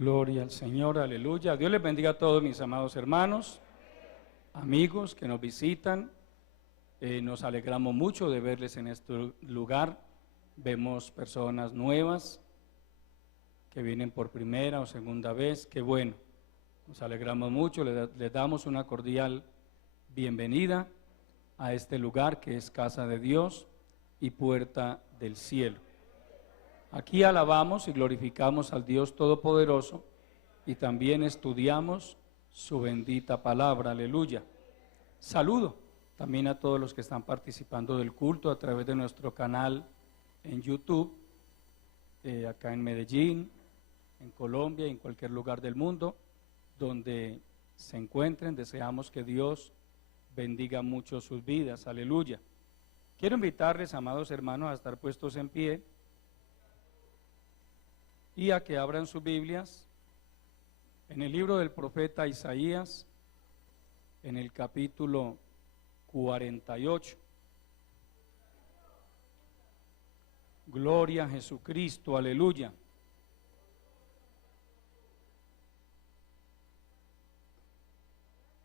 Gloria al Señor, aleluya. Dios les bendiga a todos mis amados hermanos, amigos que nos visitan. Nos alegramos mucho de verles en este lugar. Vemos personas nuevas que vienen por primera o segunda vez. Qué bueno, nos alegramos mucho. Les damos una cordial bienvenida a este lugar que es casa de Dios y puerta del cielo. Aquí alabamos y glorificamos al Dios Todopoderoso y también estudiamos su bendita palabra, aleluya. Saludo también a todos los que están participando del culto a través de nuestro canal en YouTube, acá en Medellín, en Colombia y en cualquier lugar del mundo donde se encuentren. Deseamos que Dios bendiga mucho sus vidas, aleluya. Quiero invitarles, amados hermanos, a estar puestos en pie y a que abran sus Biblias en el libro del profeta Isaías, en el capítulo 48. Gloria a Jesucristo, aleluya.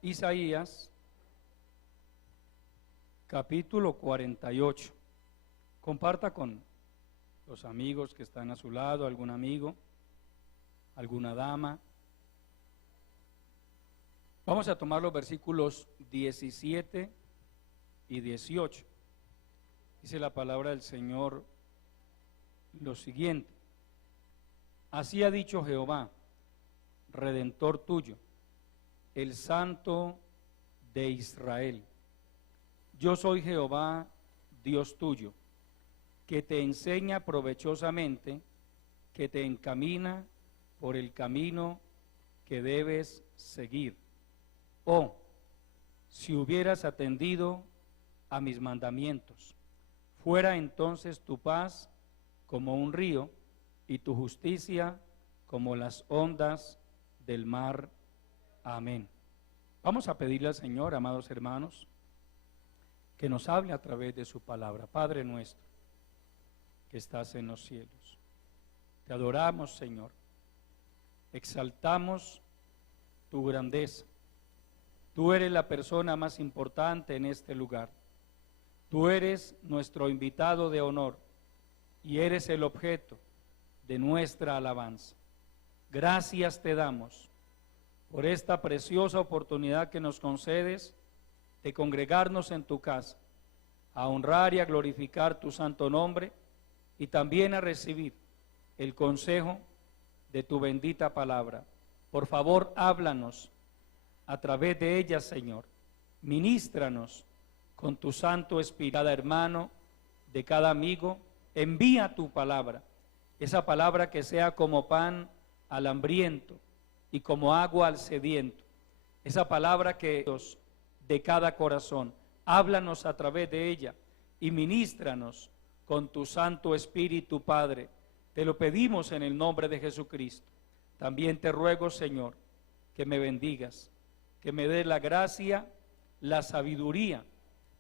Isaías, capítulo 48. Comparta con los amigos que están a su lado, algún amigo, alguna dama. Vamos a tomar los versículos 17 y 18. Dice la palabra del Señor lo siguiente: así ha dicho Jehová, Redentor tuyo, el Santo de Israel. Yo soy Jehová, Dios tuyo, que te enseña provechosamente, que te encamina por el camino que debes seguir. Oh, si hubieras atendido a mis mandamientos, fuera entonces tu paz como un río y tu justicia como las ondas del mar. Amén. Vamos a pedirle al Señor, amados hermanos, que nos hable a través de su palabra. Padre nuestro que estás en los cielos, te adoramos, Señor, exaltamos tu grandeza. Tú eres la persona más importante en este lugar. Tú eres nuestro invitado de honor y eres el objeto de nuestra alabanza. Gracias te damos por esta preciosa oportunidad que nos concedes de congregarnos en tu casa, a honrar y a glorificar tu santo nombre y también a recibir el consejo de tu bendita palabra. Por favor, háblanos a través de ella, Señor. Ministranos con tu Santo Espíritu. Cada hermano, de cada amigo, envía tu palabra, esa palabra que sea como pan al hambriento y como agua al sediento, esa palabra que Dios de cada corazón, háblanos a través de ella y ministranos con tu Santo Espíritu, Padre. Te lo pedimos en el nombre de Jesucristo. También te ruego, Señor, que me bendigas, que me des la gracia, la sabiduría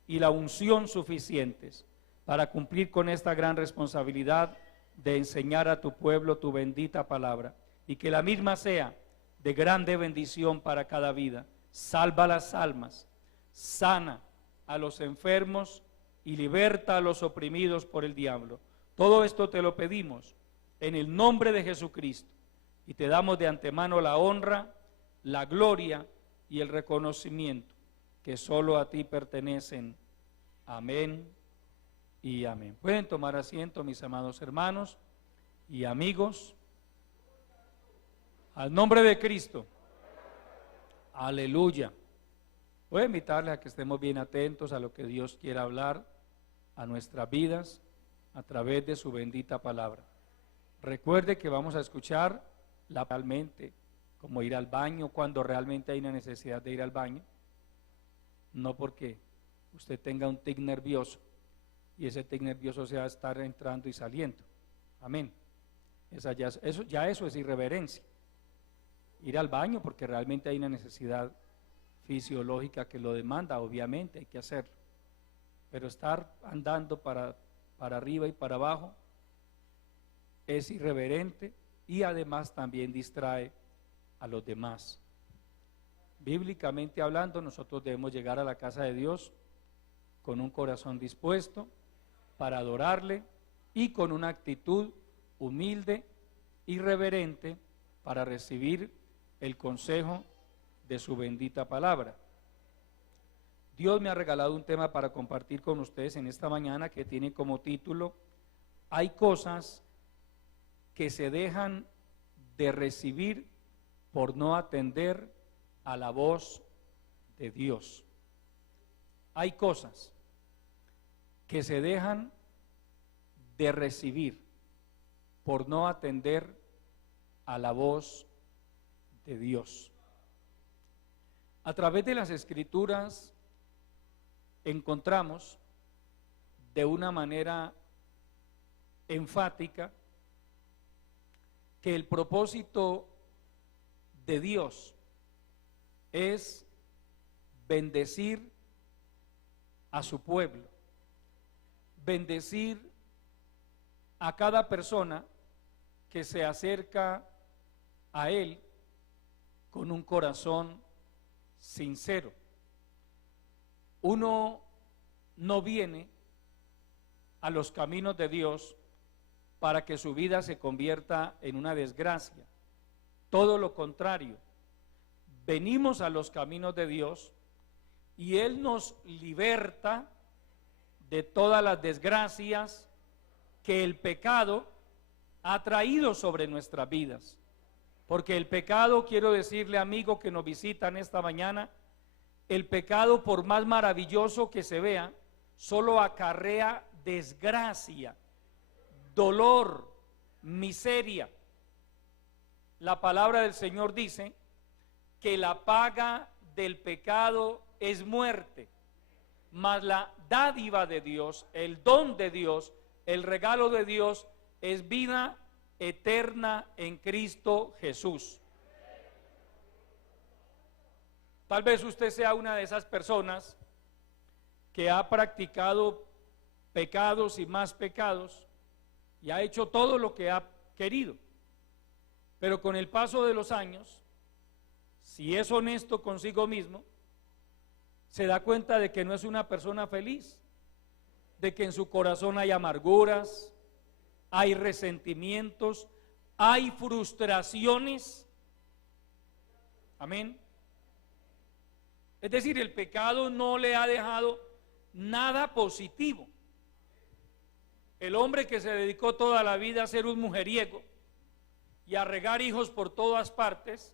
y la unción suficientes para cumplir con esta gran responsabilidad de enseñar a tu pueblo tu bendita palabra, y que la misma sea de grande bendición para cada vida. Salva las almas, sana a los enfermos y liberta a los oprimidos por el diablo. Todo esto te lo pedimos en el nombre de Jesucristo y te damos de antemano la honra, la gloria y el reconocimiento que solo a ti pertenecen. Amén y amén. Pueden tomar asiento, mis amados hermanos y amigos. Al nombre de Cristo. Aleluya. Voy a invitarles a que estemos bien atentos a lo que Dios quiera hablar a nuestras vidas a través de su bendita palabra. Recuerde que vamos a escuchar realmente como ir al baño cuando realmente hay una necesidad de ir al baño, no porque usted tenga un tic nervioso y ese tic nervioso sea estar entrando y saliendo. Amén. Eso es irreverencia. Ir al baño porque realmente hay una necesidad fisiológica que lo demanda, obviamente hay que hacerlo, pero estar andando para arriba y para abajo es irreverente y además también distrae a los demás. Bíblicamente hablando, nosotros debemos llegar a la casa de Dios con un corazón dispuesto para adorarle y con una actitud humilde y reverente para recibir el consejo de su bendita palabra. Dios me ha regalado un tema para compartir con ustedes en esta mañana que tiene como título: hay cosas que se dejan de recibir por no atender a la voz de Dios. Hay cosas que se dejan de recibir por no atender a la voz de Dios. A través de las Escrituras encontramos de una manera enfática que el propósito de Dios es bendecir a su pueblo, bendecir a cada persona que se acerca a Él con un corazón sincero. Uno no viene a los caminos de Dios para que su vida se convierta en una desgracia. Todo lo contrario, venimos a los caminos de Dios y Él nos liberta de todas las desgracias que el pecado ha traído sobre nuestras vidas. Porque el pecado, quiero decirle, amigo que nos visitan esta mañana, el pecado, por más maravilloso que se vea, solo acarrea desgracia, dolor, miseria. La palabra del Señor dice que la paga del pecado es muerte, mas la dádiva de Dios, el don de Dios, el regalo de Dios es vida eterna en Cristo Jesús. Tal vez usted sea una de esas personas que ha practicado pecados y más pecados y ha hecho todo lo que ha querido, pero con el paso de los años, si es honesto consigo mismo, se da cuenta de que no es una persona feliz, de que en su corazón hay amarguras, hay resentimientos, hay frustraciones. Amén. Es decir, el pecado no le ha dejado nada positivo. El hombre que se dedicó toda la vida a ser un mujeriego y a regar hijos por todas partes,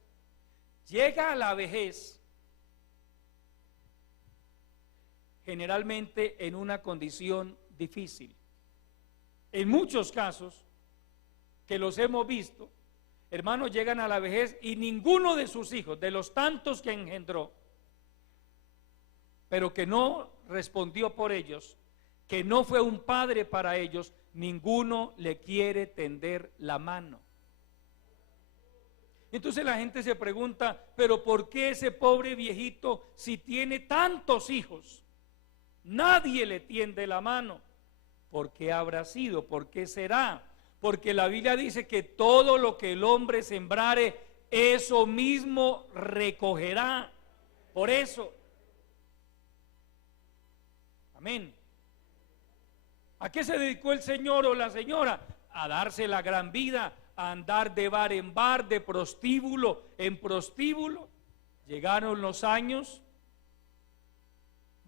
llega a la vejez generalmente en una condición difícil. En muchos casos que los hemos visto, hermanos, llegan a la vejez y ninguno de sus hijos, de los tantos que engendró, pero que no respondió por ellos, que no fue un padre para ellos, ninguno le quiere tender la mano. Entonces la gente se pregunta, pero ¿por qué ese pobre viejito, si tiene tantos hijos, nadie le tiende la mano? ¿Por qué habrá sido? ¿Por qué será? Porque la Biblia dice que todo lo que el hombre sembrare, eso mismo recogerá. Por eso, amén. ¿A qué se dedicó el señor o la señora? A darse la gran vida, a andar de bar en bar, de prostíbulo en prostíbulo. Llegaron los años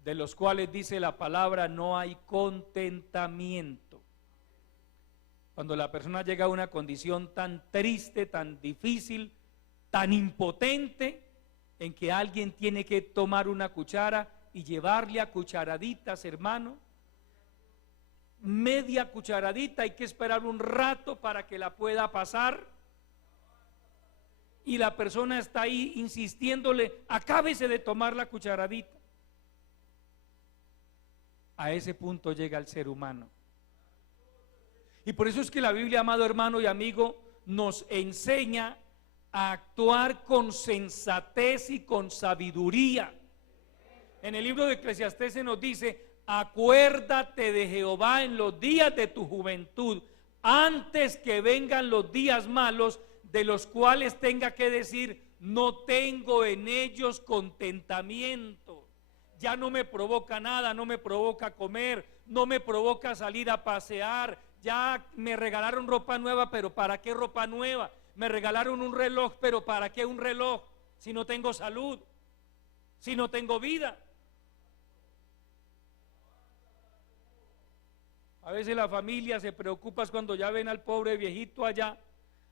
de los cuales dice la palabra no hay contentamiento. Cuando la persona llega a una condición tan triste, tan difícil, tan impotente, en que alguien tiene que tomar una cuchara y llevarle a cucharaditas, hermano, media cucharadita, hay que esperar un rato para que la pueda pasar, y la persona está ahí insistiéndole, acábese de tomar la cucharadita. A ese punto llega el ser humano. Y por eso es que la Biblia, amado hermano y amigo, nos enseña a actuar con sensatez y con sabiduría. En el libro de Eclesiastés se nos dice, acuérdate de Jehová en los días de tu juventud, antes que vengan los días malos, de los cuales tenga que decir, no tengo en ellos contentamiento. Ya no me provoca nada, no me provoca comer, no me provoca salir a pasear. Ya me regalaron ropa nueva, pero ¿para qué ropa nueva? Me regalaron un reloj, pero ¿para qué un reloj? Si no tengo salud, si no tengo vida. A veces la familia se preocupa cuando ya ven al pobre viejito allá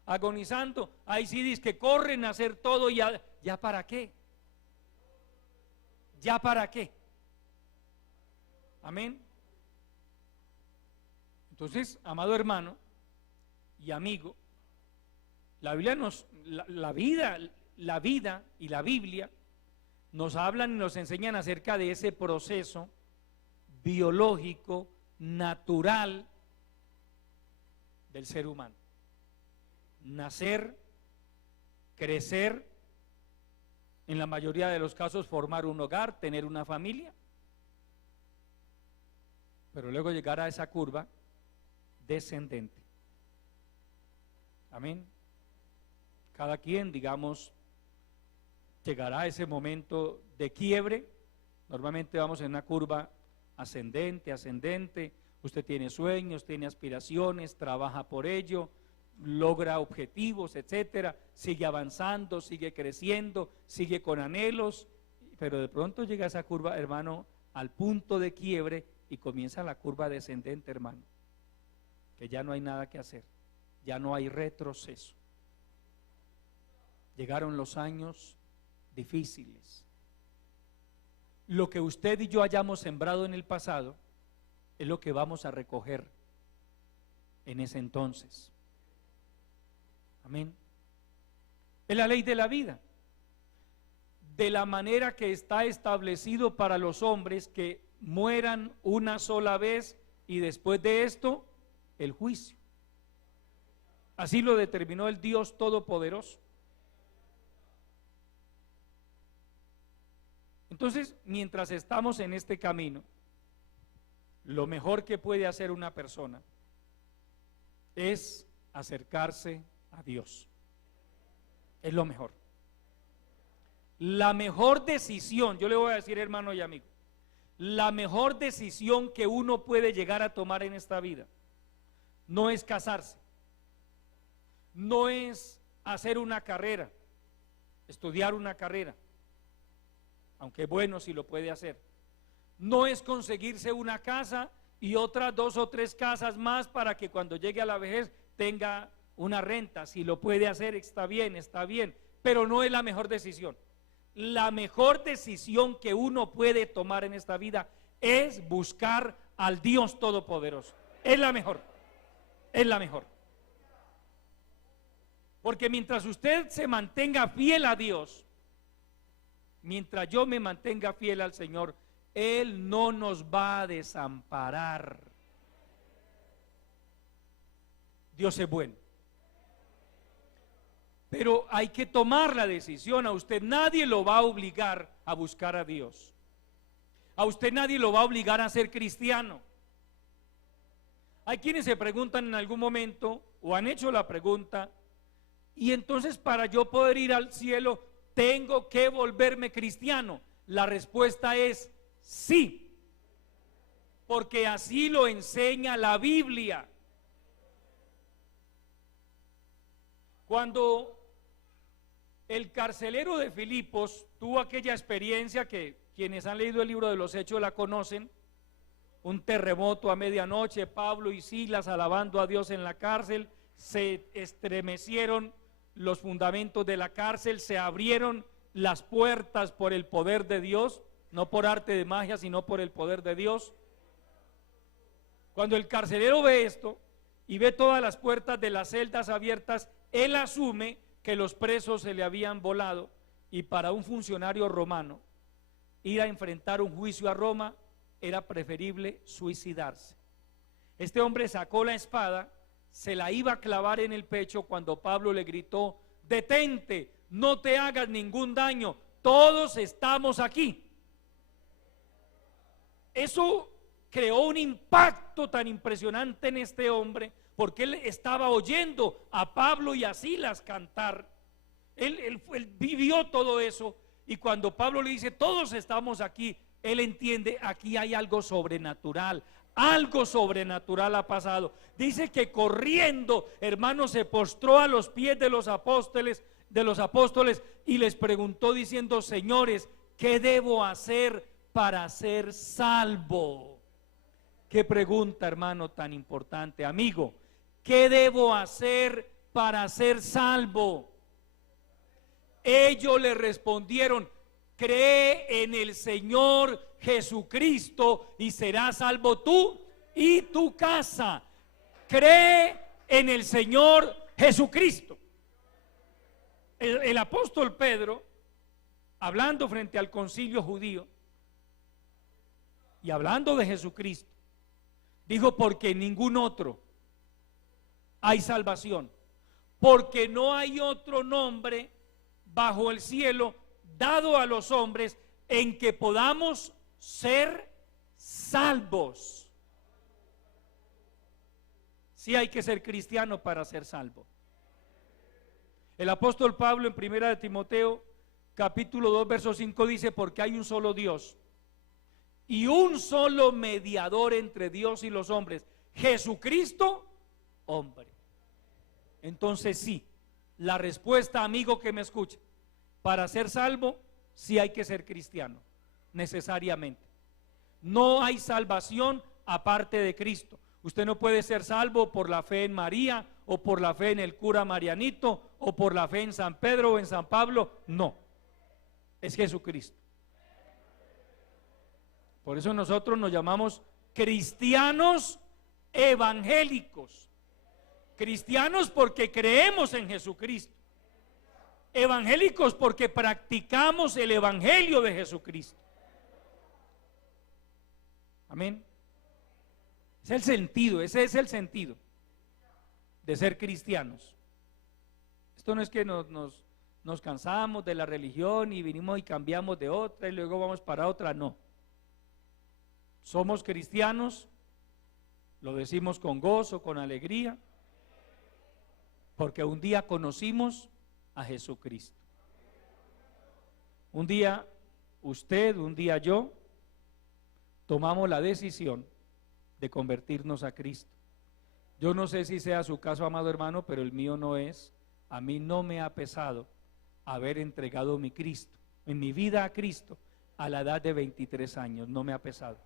agonizando. Ahí sí dice que corren a hacer todo y ya para qué. ¿Ya para qué? Amén. Entonces, amado hermano y amigo, la Biblia la vida y la Biblia nos hablan y nos enseñan acerca de ese proceso biológico, natural del ser humano. Nacer, crecer, en la mayoría de los casos formar un hogar, tener una familia, pero luego llegar a esa curva descendente. Amén. Cada quien, digamos, llegará a ese momento de quiebre. Normalmente vamos en una curva ascendente, ascendente. Usted tiene sueños, tiene aspiraciones, trabaja por ello, logra objetivos, etcétera, sigue avanzando, sigue creciendo, sigue con anhelos, pero de pronto llega esa curva, hermano, al punto de quiebre y comienza la curva descendente, hermano, que ya no hay nada que hacer, ya no hay retroceso. Llegaron los años difíciles. Lo que usted y yo hayamos sembrado en el pasado es lo que vamos a recoger en ese entonces. Amén. Es la ley de la vida. De la manera que está establecido para los hombres que mueran una sola vez y después de esto, el juicio. Así lo determinó el Dios Todopoderoso. Entonces, mientras estamos en este camino, lo mejor que puede hacer una persona es acercarse a Dios. Es lo mejor. La mejor decisión, yo le voy a decir, hermano y amigo, la mejor decisión que uno puede llegar a tomar en esta vida no es casarse, no es hacer una carrera, estudiar una carrera, aunque bueno si lo puede hacer. No es conseguirse una casa y otras 2 o 3 casas más para que cuando llegue a la vejez tenga una renta. Si lo puede hacer está bien, pero no es la mejor decisión. La mejor decisión que uno puede tomar en esta vida es buscar al Dios Todopoderoso. Es la mejor, es la mejor. Porque mientras usted se mantenga fiel a Dios, mientras yo me mantenga fiel al Señor, Él no nos va a desamparar. Dios es bueno. Pero hay que tomar la decisión. A usted nadie lo va a obligar a buscar a Dios. A usted nadie lo va a obligar a ser cristiano. Hay quienes se preguntan en algún momento, o han hecho la pregunta, y entonces para yo poder ir al cielo, ¿tengo que volverme cristiano? La respuesta es sí, porque así lo enseña la Biblia. Cuando el carcelero de Filipos tuvo aquella experiencia que quienes han leído el libro de los Hechos la conocen, un terremoto a medianoche, Pablo y Silas alabando a Dios en la cárcel, se estremecieron los fundamentos de la cárcel, se abrieron las puertas por el poder de Dios, no por arte de magia, sino por el poder de Dios. Cuando el carcelero ve esto y ve todas las puertas de las celdas abiertas, él asume que los presos se le habían volado, y para un funcionario romano ir a enfrentar un juicio a Roma era preferible suicidarse. Este hombre sacó la espada, se la iba a clavar en el pecho cuando Pablo le gritó: detente, no te hagas ningún daño, todos estamos aquí. Eso creó un impacto tan impresionante en este hombre, porque él estaba oyendo a Pablo y a Silas cantar. Él vivió todo eso, y cuando Pablo le dice, todos estamos aquí, él entiende, aquí hay algo sobrenatural. Algo sobrenatural ha pasado. Dice que corriendo, hermano, se postró a los pies de los apóstoles, y les preguntó diciendo, señores, ¿qué debo hacer para ser salvo? Qué pregunta, hermano, tan importante. Amigo, ¿qué debo hacer para ser salvo? Ellos le respondieron, cree en el Señor Jesucristo y serás salvo tú y tu casa. Cree en el Señor Jesucristo. El apóstol Pedro, hablando frente al concilio judío y hablando de Jesucristo, dijo, porque en ningún otro hay salvación, porque no hay otro nombre bajo el cielo dado a los hombres en que podamos ser salvos. Sí hay que ser cristiano para ser salvo. El apóstol Pablo en 1 de Timoteo capítulo 2 verso 5 dice, porque hay un solo Dios y un solo mediador entre Dios y los hombres, Jesucristo, hombre. Entonces sí, la respuesta, amigo que me escucha, para ser salvo, sí hay que ser cristiano, necesariamente. No hay salvación aparte de Cristo. Usted no puede ser salvo por la fe en María, o por la fe en el cura Marianito, o por la fe en San Pedro o en San Pablo. No, es Jesucristo. Por eso nosotros nos llamamos cristianos evangélicos. Cristianos porque creemos en Jesucristo. Evangélicos porque practicamos el evangelio de Jesucristo. Amén. Ese es el sentido de ser cristianos. Esto no es que nos cansamos de la religión y vinimos y cambiamos de otra y luego vamos para otra, no. Somos cristianos, lo decimos con gozo, con alegría, porque un día conocimos a Jesucristo. Un día usted, un día yo, tomamos la decisión de convertirnos a Cristo. Yo no sé si sea su caso, amado hermano, pero el mío no es. A mí no me ha pesado haber entregado mi Cristo, en mi vida a Cristo, a la edad de 23 años, no me ha pesado.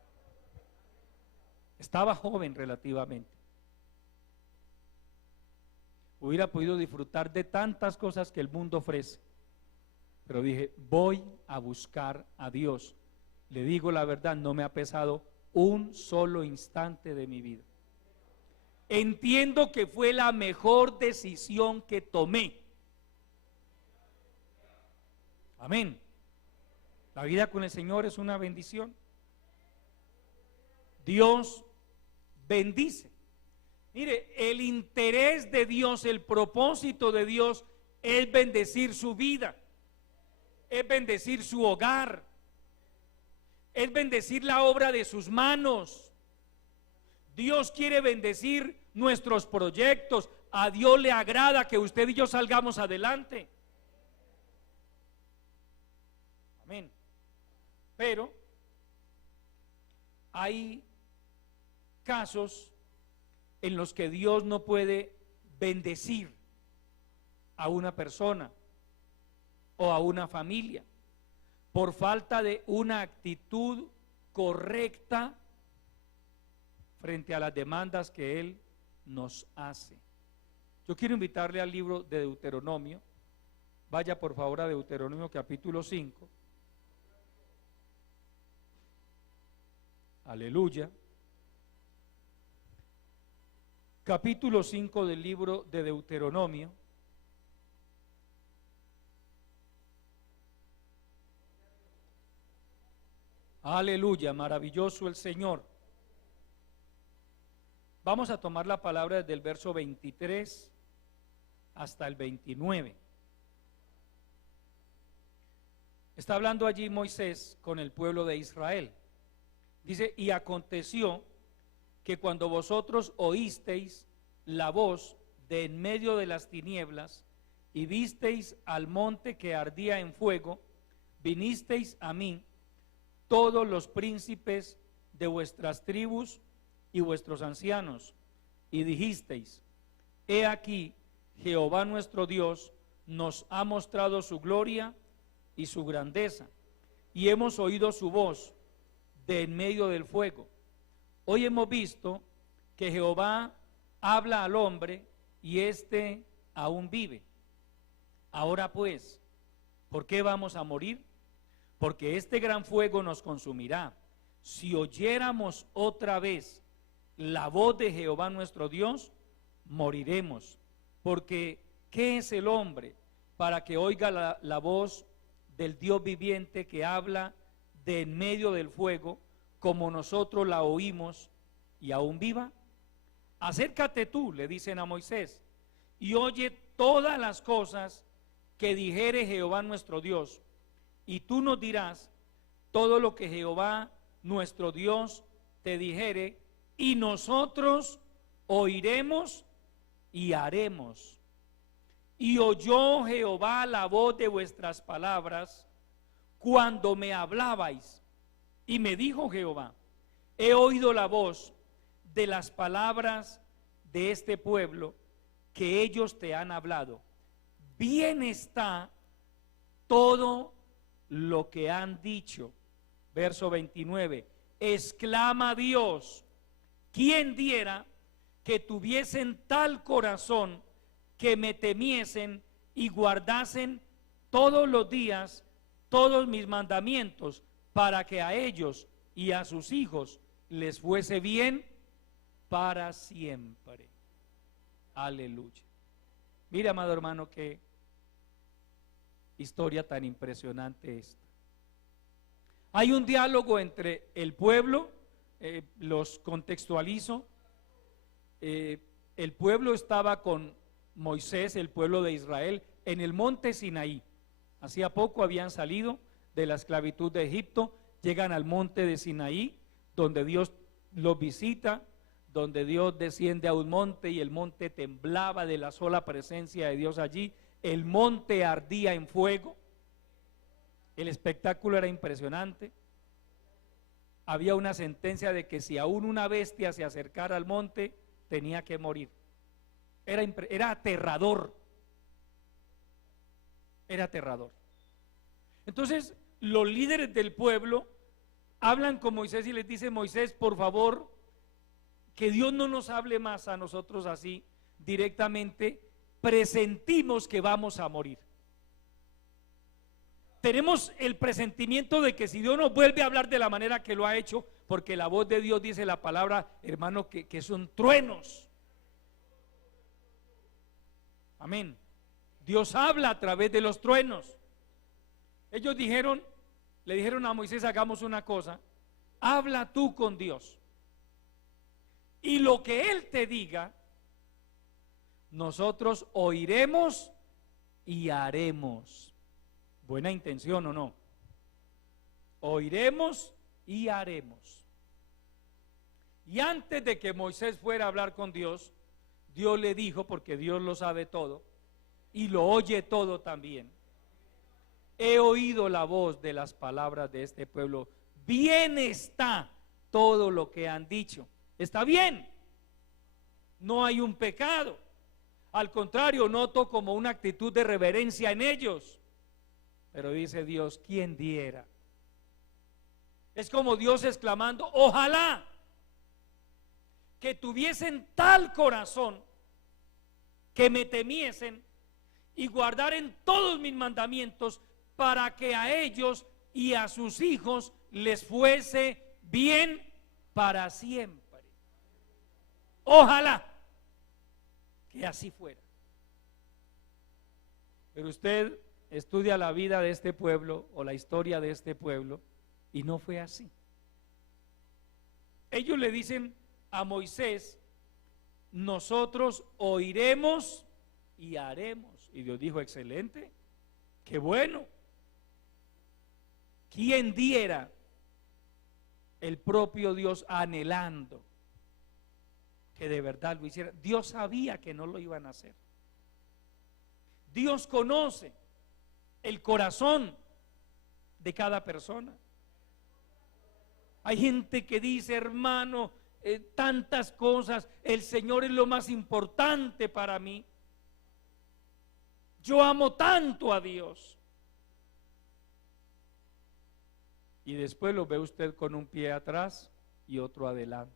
Estaba joven relativamente. Hubiera podido disfrutar de tantas cosas que el mundo ofrece, pero dije, voy a buscar a Dios. Le digo la verdad, no me ha pesado un solo instante de mi vida. Entiendo que fue la mejor decisión que tomé. Amén. La vida con el Señor es una bendición. Dios bendice. Mire, el interés de Dios, el propósito de Dios es bendecir su vida, es bendecir su hogar, es bendecir la obra de sus manos. Dios quiere bendecir nuestros proyectos. A Dios le agrada que usted y yo salgamos adelante. Amén. Pero hay casos en los que Dios no puede bendecir a una persona o a una familia por falta de una actitud correcta frente a las demandas que Él nos hace. Yo quiero invitarle al libro de Deuteronomio. Vaya por favor a Deuteronomio capítulo 5. Aleluya. Capítulo 5 del libro de Deuteronomio. Aleluya, maravilloso el Señor. Vamos a tomar la palabra desde el verso 23 hasta el 29. Está hablando allí Moisés con el pueblo de Israel. Dice, y aconteció que cuando vosotros oísteis la voz de en medio de las tinieblas, y visteis al monte que ardía en fuego, vinisteis a mí, todos los príncipes de vuestras tribus y vuestros ancianos, y dijisteis: he aquí, Jehová nuestro Dios nos ha mostrado su gloria y su grandeza, y hemos oído su voz de en medio del fuego. Hoy hemos visto que Jehová habla al hombre y éste aún vive. Ahora pues, ¿por qué vamos a morir? Porque este gran fuego nos consumirá. Si oyéramos otra vez la voz de Jehová nuestro Dios, moriremos. Porque ¿qué es el hombre para que oiga la voz del Dios viviente que habla de en medio del fuego, como nosotros la oímos, y aún viva? Acércate tú, le dicen a Moisés, y oye todas las cosas que dijere Jehová nuestro Dios, y tú nos dirás todo lo que Jehová nuestro Dios te dijere, y nosotros oiremos y haremos. Y oyó Jehová la voz de vuestras palabras cuando me hablabais, y me dijo Jehová: he oído la voz de las palabras de este pueblo que ellos te han hablado. Bien está todo lo que han dicho. Verso 29. Exclama Dios: ¿quién diera que tuviesen tal corazón, que me temiesen y guardasen todos los días todos mis mandamientos, para que a ellos y a sus hijos les fuese bien para siempre? Aleluya. Mira, amado hermano, qué historia tan impresionante esta. Hay un diálogo entre el pueblo, los contextualizo. El pueblo estaba con Moisés, el pueblo de Israel, en el monte Sinaí. Hacía poco habían salido de la esclavitud de Egipto, llegan al monte de Sinaí, donde Dios los visita, donde Dios desciende a un monte y el monte temblaba de la sola presencia de Dios allí. El monte ardía en fuego, el espectáculo era impresionante. Había una sentencia de que si aún una bestia se acercara al monte, tenía que morir. Era aterrador. Era aterrador. Entonces, los líderes del pueblo hablan con Moisés y les dicen: Moisés, por favor, que Dios no nos hable más a nosotros así directamente, presentimos que vamos a morir. Tenemos el presentimiento de que si Dios nos vuelve a hablar de la manera que lo ha hecho, porque la voz de Dios, dice la palabra, hermano, que son truenos. Amén. Dios habla a través de los truenos. Ellos le dijeron a Moisés: hagamos una cosa, habla tú con Dios, y lo que Él te diga, nosotros oiremos y haremos. Buena intención, ¿o no? Oiremos y haremos. Y antes de que Moisés fuera a hablar con Dios, Dios le dijo, porque Dios lo sabe todo y lo oye todo también: he oído la voz de las palabras de este pueblo, bien está todo lo que han dicho. Está bien, no hay un pecado, al contrario, noto como una actitud de reverencia en ellos. Pero dice Dios: ¿quién diera? Es como Dios exclamando: ojalá que tuviesen tal corazón, que me temiesen y guardaren todos mis mandamientos, para que a ellos y a sus hijos les fuese bien para siempre. Ojalá que así fuera. Pero usted estudia la vida de este pueblo o la historia de este pueblo y no fue así. Ellos le dicen a Moisés: nosotros oiremos y haremos. Y Dios dijo: excelente, qué bueno. ¿Quién diera? El propio Dios anhelando que de verdad lo hicieran. Dios sabía que no lo iban a hacer. Dios conoce el corazón de cada persona. Hay gente que dice, hermano, tantas cosas, el Señor es lo más importante para mí. Yo amo tanto a Dios. Y después lo ve usted con un pie atrás y otro adelante.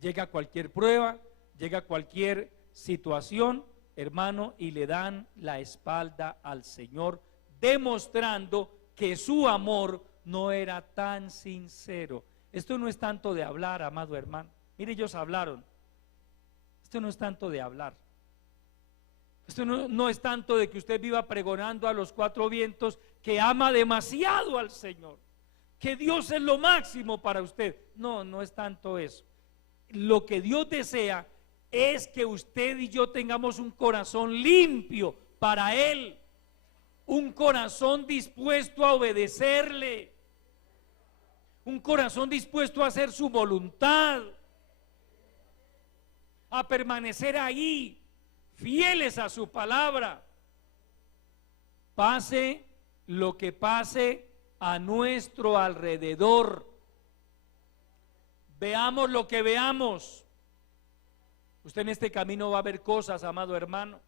Llega cualquier prueba, llega cualquier situación, hermano, y le dan la espalda al Señor, demostrando que su amor no era tan sincero. Esto no es tanto de hablar, amado hermano. Mire, ellos hablaron. Esto no es tanto de hablar. Esto no es tanto de que usted viva pregonando a los cuatro vientos que ama demasiado al Señor, que Dios es lo máximo para usted. No, no es tanto eso. Lo que Dios desea es que usted y yo tengamos un corazón limpio para Él, un corazón dispuesto a obedecerle, un corazón dispuesto a hacer su voluntad, a permanecer ahí, fieles a su palabra. Pase lo que pase a nuestro alrededor, veamos lo que veamos, usted en este camino va a ver cosas, amado hermano.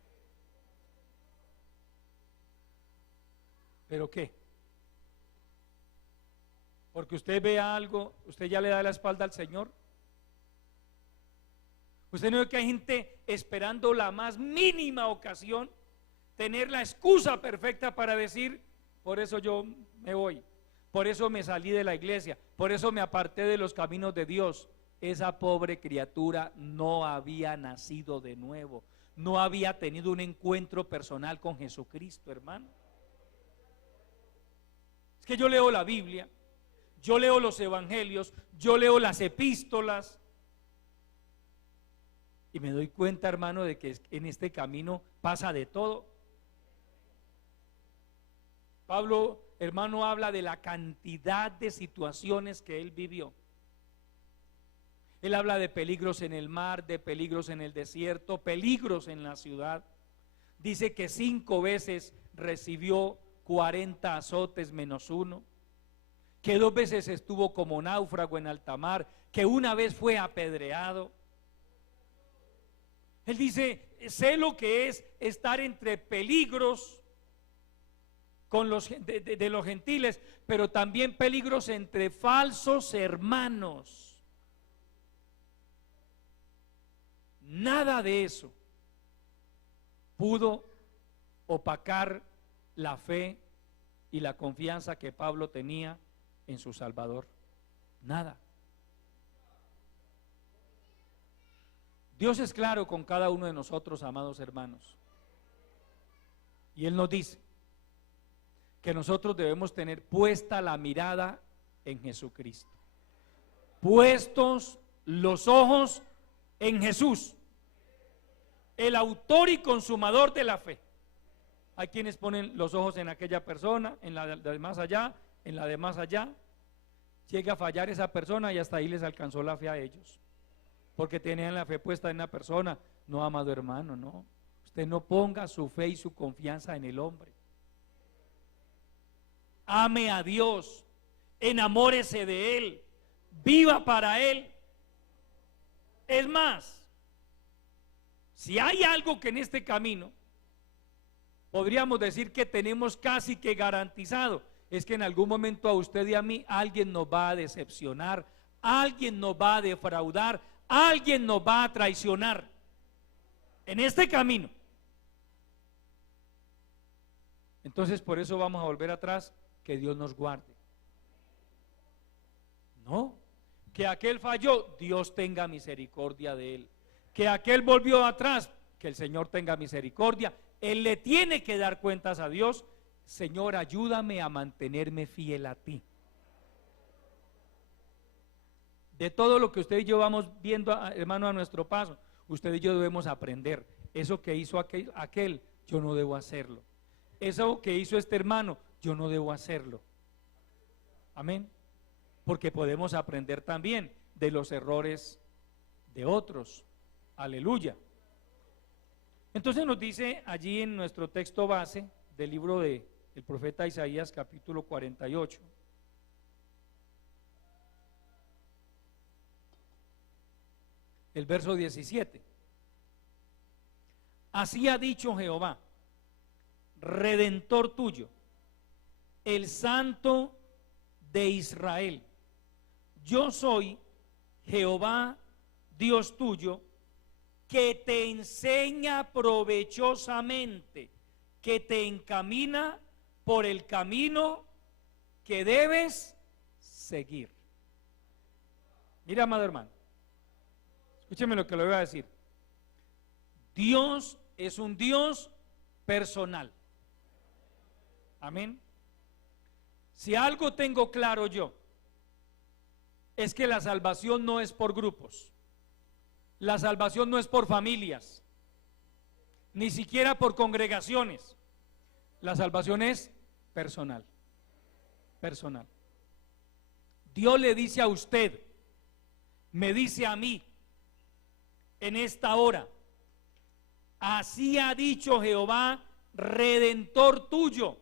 ¿Pero qué? Porque usted vea algo, usted ya le da la espalda al Señor. Usted no ve que hay gente esperando la más mínima ocasión, tener la excusa perfecta para decir, por eso yo me voy, por eso me salí de la iglesia, por eso me aparté de los caminos de Dios. Esa pobre criatura no había nacido de nuevo, no había tenido un encuentro personal con Jesucristo, hermano. Es que yo leo la Biblia, yo leo los evangelios, yo leo las epístolas y me doy cuenta, hermano, de que en este camino pasa de todo. Pablo, hermano, habla de la cantidad de situaciones que él vivió. Él habla de peligros en el mar, de peligros en el desierto, peligros en la ciudad. Dice que 5 veces recibió 40 azotes menos uno, que 2 veces estuvo como náufrago en alta mar, que una vez fue apedreado. Él dice, sé lo que es estar entre peligros con de los gentiles, pero también peligros entre falsos hermanos. Nada de eso pudo opacar la fe y la confianza que Pablo tenía en su Salvador. Nada. Dios es claro con cada uno de nosotros, amados hermanos. Y Él nos dice que nosotros debemos tener puesta la mirada en Jesucristo. Puestos los ojos en Jesús, el autor y consumador de la fe. Hay quienes ponen los ojos en aquella persona, en la de más allá, en la de más allá. Llega a fallar esa persona y hasta ahí les alcanzó la fe a ellos, porque tenían la fe puesta en una persona. No, amado hermano, no. Usted no ponga su fe y su confianza en el hombre. Ame a Dios, enamórese de Él, viva para Él. Es más, si hay algo que en este camino podríamos decir que tenemos casi que garantizado, es que en algún momento a usted y a mí alguien nos va a decepcionar, alguien nos va a defraudar, alguien nos va a traicionar en este camino. Entonces por eso vamos a volver atrás, que Dios nos guarde. No, que aquel falló, Dios tenga misericordia de él. Que aquel volvió atrás, que el Señor tenga misericordia. Él le tiene que dar cuentas a Dios. Señor, ayúdame a mantenerme fiel a ti. De todo lo que usted y yo vamos viendo, hermano, a nuestro paso, usted y yo debemos aprender. Eso que hizo aquel, yo no debo hacerlo. Eso que hizo este hermano, yo no debo hacerlo. Amén. Porque podemos aprender también de los errores de otros. Aleluya. Entonces nos dice allí en nuestro texto base del libro del profeta Isaías, capítulo 48. El verso 17. Así ha dicho Jehová, Redentor tuyo, el Santo de Israel. Yo soy Jehová, Dios tuyo, que te enseña provechosamente, que te encamina por el camino que debes seguir. Mira, amado hermano, escúcheme lo que le voy a decir. Dios es un Dios personal. Amén. Si algo tengo claro yo, es que la salvación no es por grupos. La salvación no es por familias, ni siquiera por congregaciones. La salvación es personal. Personal. Dios le dice a usted, me dice a mí, en esta hora, así ha dicho Jehová, Redentor tuyo,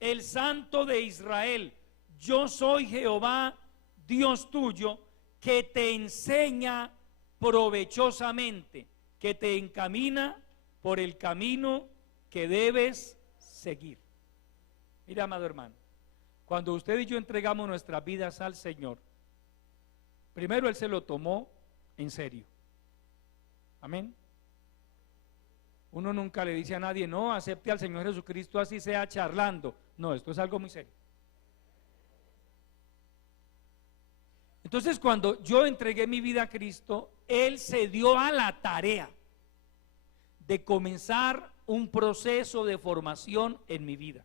el Santo de Israel. Yo soy Jehová, Dios tuyo, que te enseña provechosamente, que te encamina por el camino que debes seguir. Mira, amado hermano, cuando usted y yo entregamos nuestras vidas al Señor, primero Él se lo tomó en serio. Amén. Uno nunca le dice a nadie, no, acepte al Señor Jesucristo así sea charlando. No, esto es algo muy serio. Entonces, cuando yo entregué mi vida a Cristo, Él se dio a la tarea de comenzar un proceso de formación en mi vida.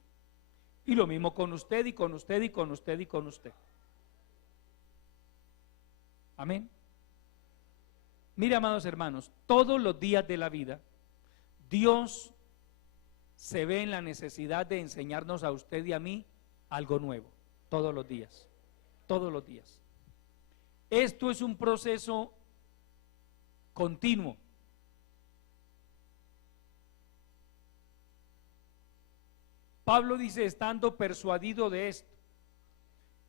Y lo mismo con usted, y con usted, y con usted, y con usted. Amén. Mira, amados hermanos, todos los días de la vida, Dios se ve en la necesidad de enseñarnos a usted y a mí algo nuevo, todos los días, todos los días. Esto es un proceso continuo. Pablo dice, estando persuadido de esto,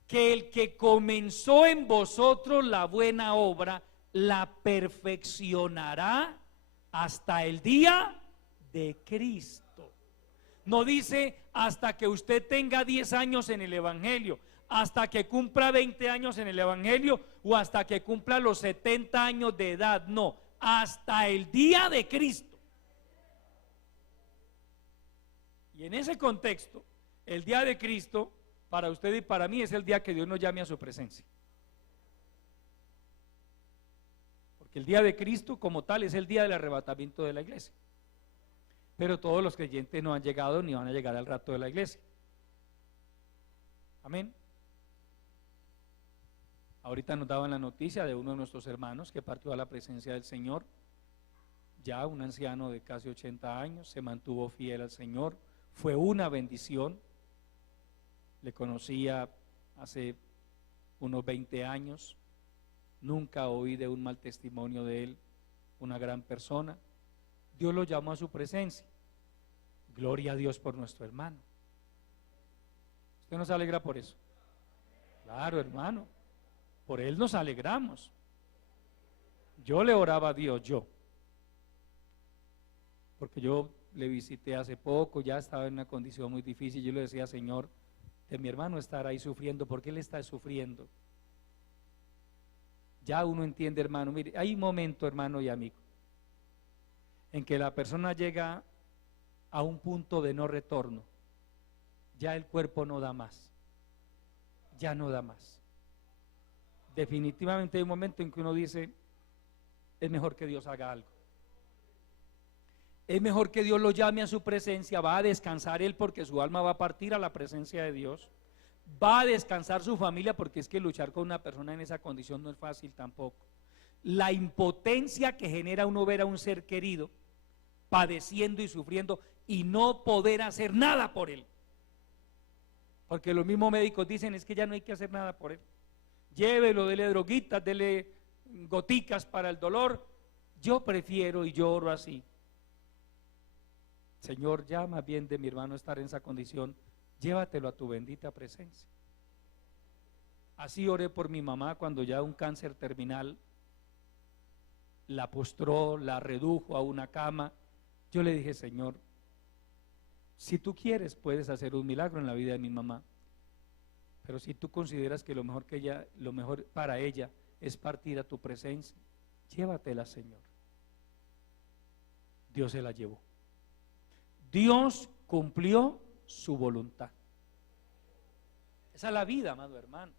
que el que comenzó en vosotros la buena obra, la perfeccionará hasta el día de Cristo. No dice hasta que usted tenga 10 años en el Evangelio, hasta que cumpla 20 años en el Evangelio o hasta que cumpla los 70 años de edad. No, hasta el día de Cristo. Y en ese contexto, el día de Cristo, para usted y para mí, es el día que Dios nos llame a su presencia. Porque el día de Cristo como tal es el día del arrebatamiento de la iglesia. Pero todos los creyentes no han llegado ni van a llegar al rapto de la iglesia. Amén. Ahorita nos daban la noticia de uno de nuestros hermanos que partió a la presencia del Señor, ya un anciano de casi 80 años, se mantuvo fiel al Señor, fue una bendición. Le conocía hace unos 20 años, nunca oí de un mal testimonio de él, una gran persona. Dios lo llamó a su presencia. Gloria a Dios por nuestro hermano. ¿Usted nos alegra por eso? Claro, hermano, por él nos alegramos. Yo le oraba a Dios, porque yo le visité hace poco, ya estaba en una condición muy difícil. Yo le decía, Señor, de mi hermano estar ahí sufriendo, ¿por qué él está sufriendo? Ya uno entiende, hermano. Mire, hay un momento, hermano y amigo, en que la persona llega a un punto de no retorno. Ya el cuerpo no da más, ya no da más. Definitivamente hay un momento en que uno dice, es mejor que Dios haga algo. Es mejor que Dios lo llame a su presencia, va a descansar él porque su alma va a partir a la presencia de Dios, va a descansar su familia porque es que luchar con una persona en esa condición no es fácil tampoco. La impotencia que genera uno ver a un ser querido padeciendo y sufriendo y no poder hacer nada por él, porque los mismos médicos dicen es que ya no hay que hacer nada por él. Llévelo, dele droguitas, dele goticas para el dolor. Yo prefiero y yo oro así: Señor, ya más bien de mi hermano estar en esa condición, llévatelo a tu bendita presencia. Así oré por mi mamá cuando ya un cáncer terminal la postró, la redujo a una cama. Yo le dije: Señor, si tú quieres puedes hacer un milagro en la vida de mi mamá, pero si tú consideras que lo mejor para ella es partir a tu presencia, llévatela, Señor. Dios se la llevó. Dios cumplió su voluntad. Esa es la vida, amado hermano,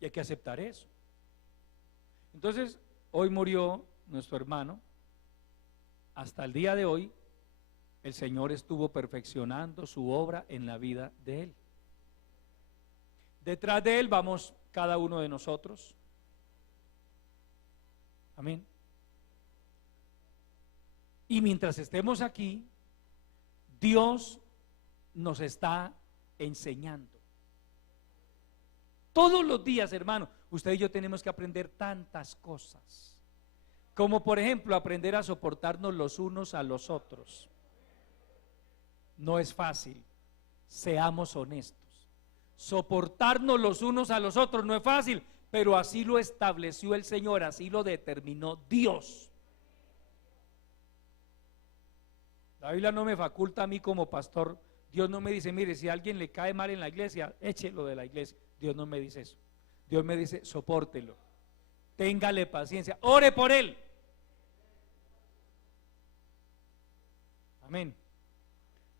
y hay que aceptar eso. Entonces, hoy murió nuestro hermano. Hasta el día de hoy el Señor estuvo perfeccionando su obra en la vida de él. Detrás de él vamos cada uno de nosotros. Amén. Y mientras estemos aquí, Dios nos está enseñando. Todos los días, hermano, usted y yo tenemos que aprender tantas cosas. Como por ejemplo, aprender a soportarnos los unos a los otros. No es fácil, seamos honestos. Soportarnos los unos a los otros no es fácil, pero así lo estableció el Señor, así lo determinó Dios. La Biblia no me faculta a mí como pastor. Dios no me dice: mire, si a alguien le cae mal en la iglesia, échelo de la iglesia. Dios no me dice eso. Dios me dice: sopórtelo, téngale paciencia, ore por él. Amén.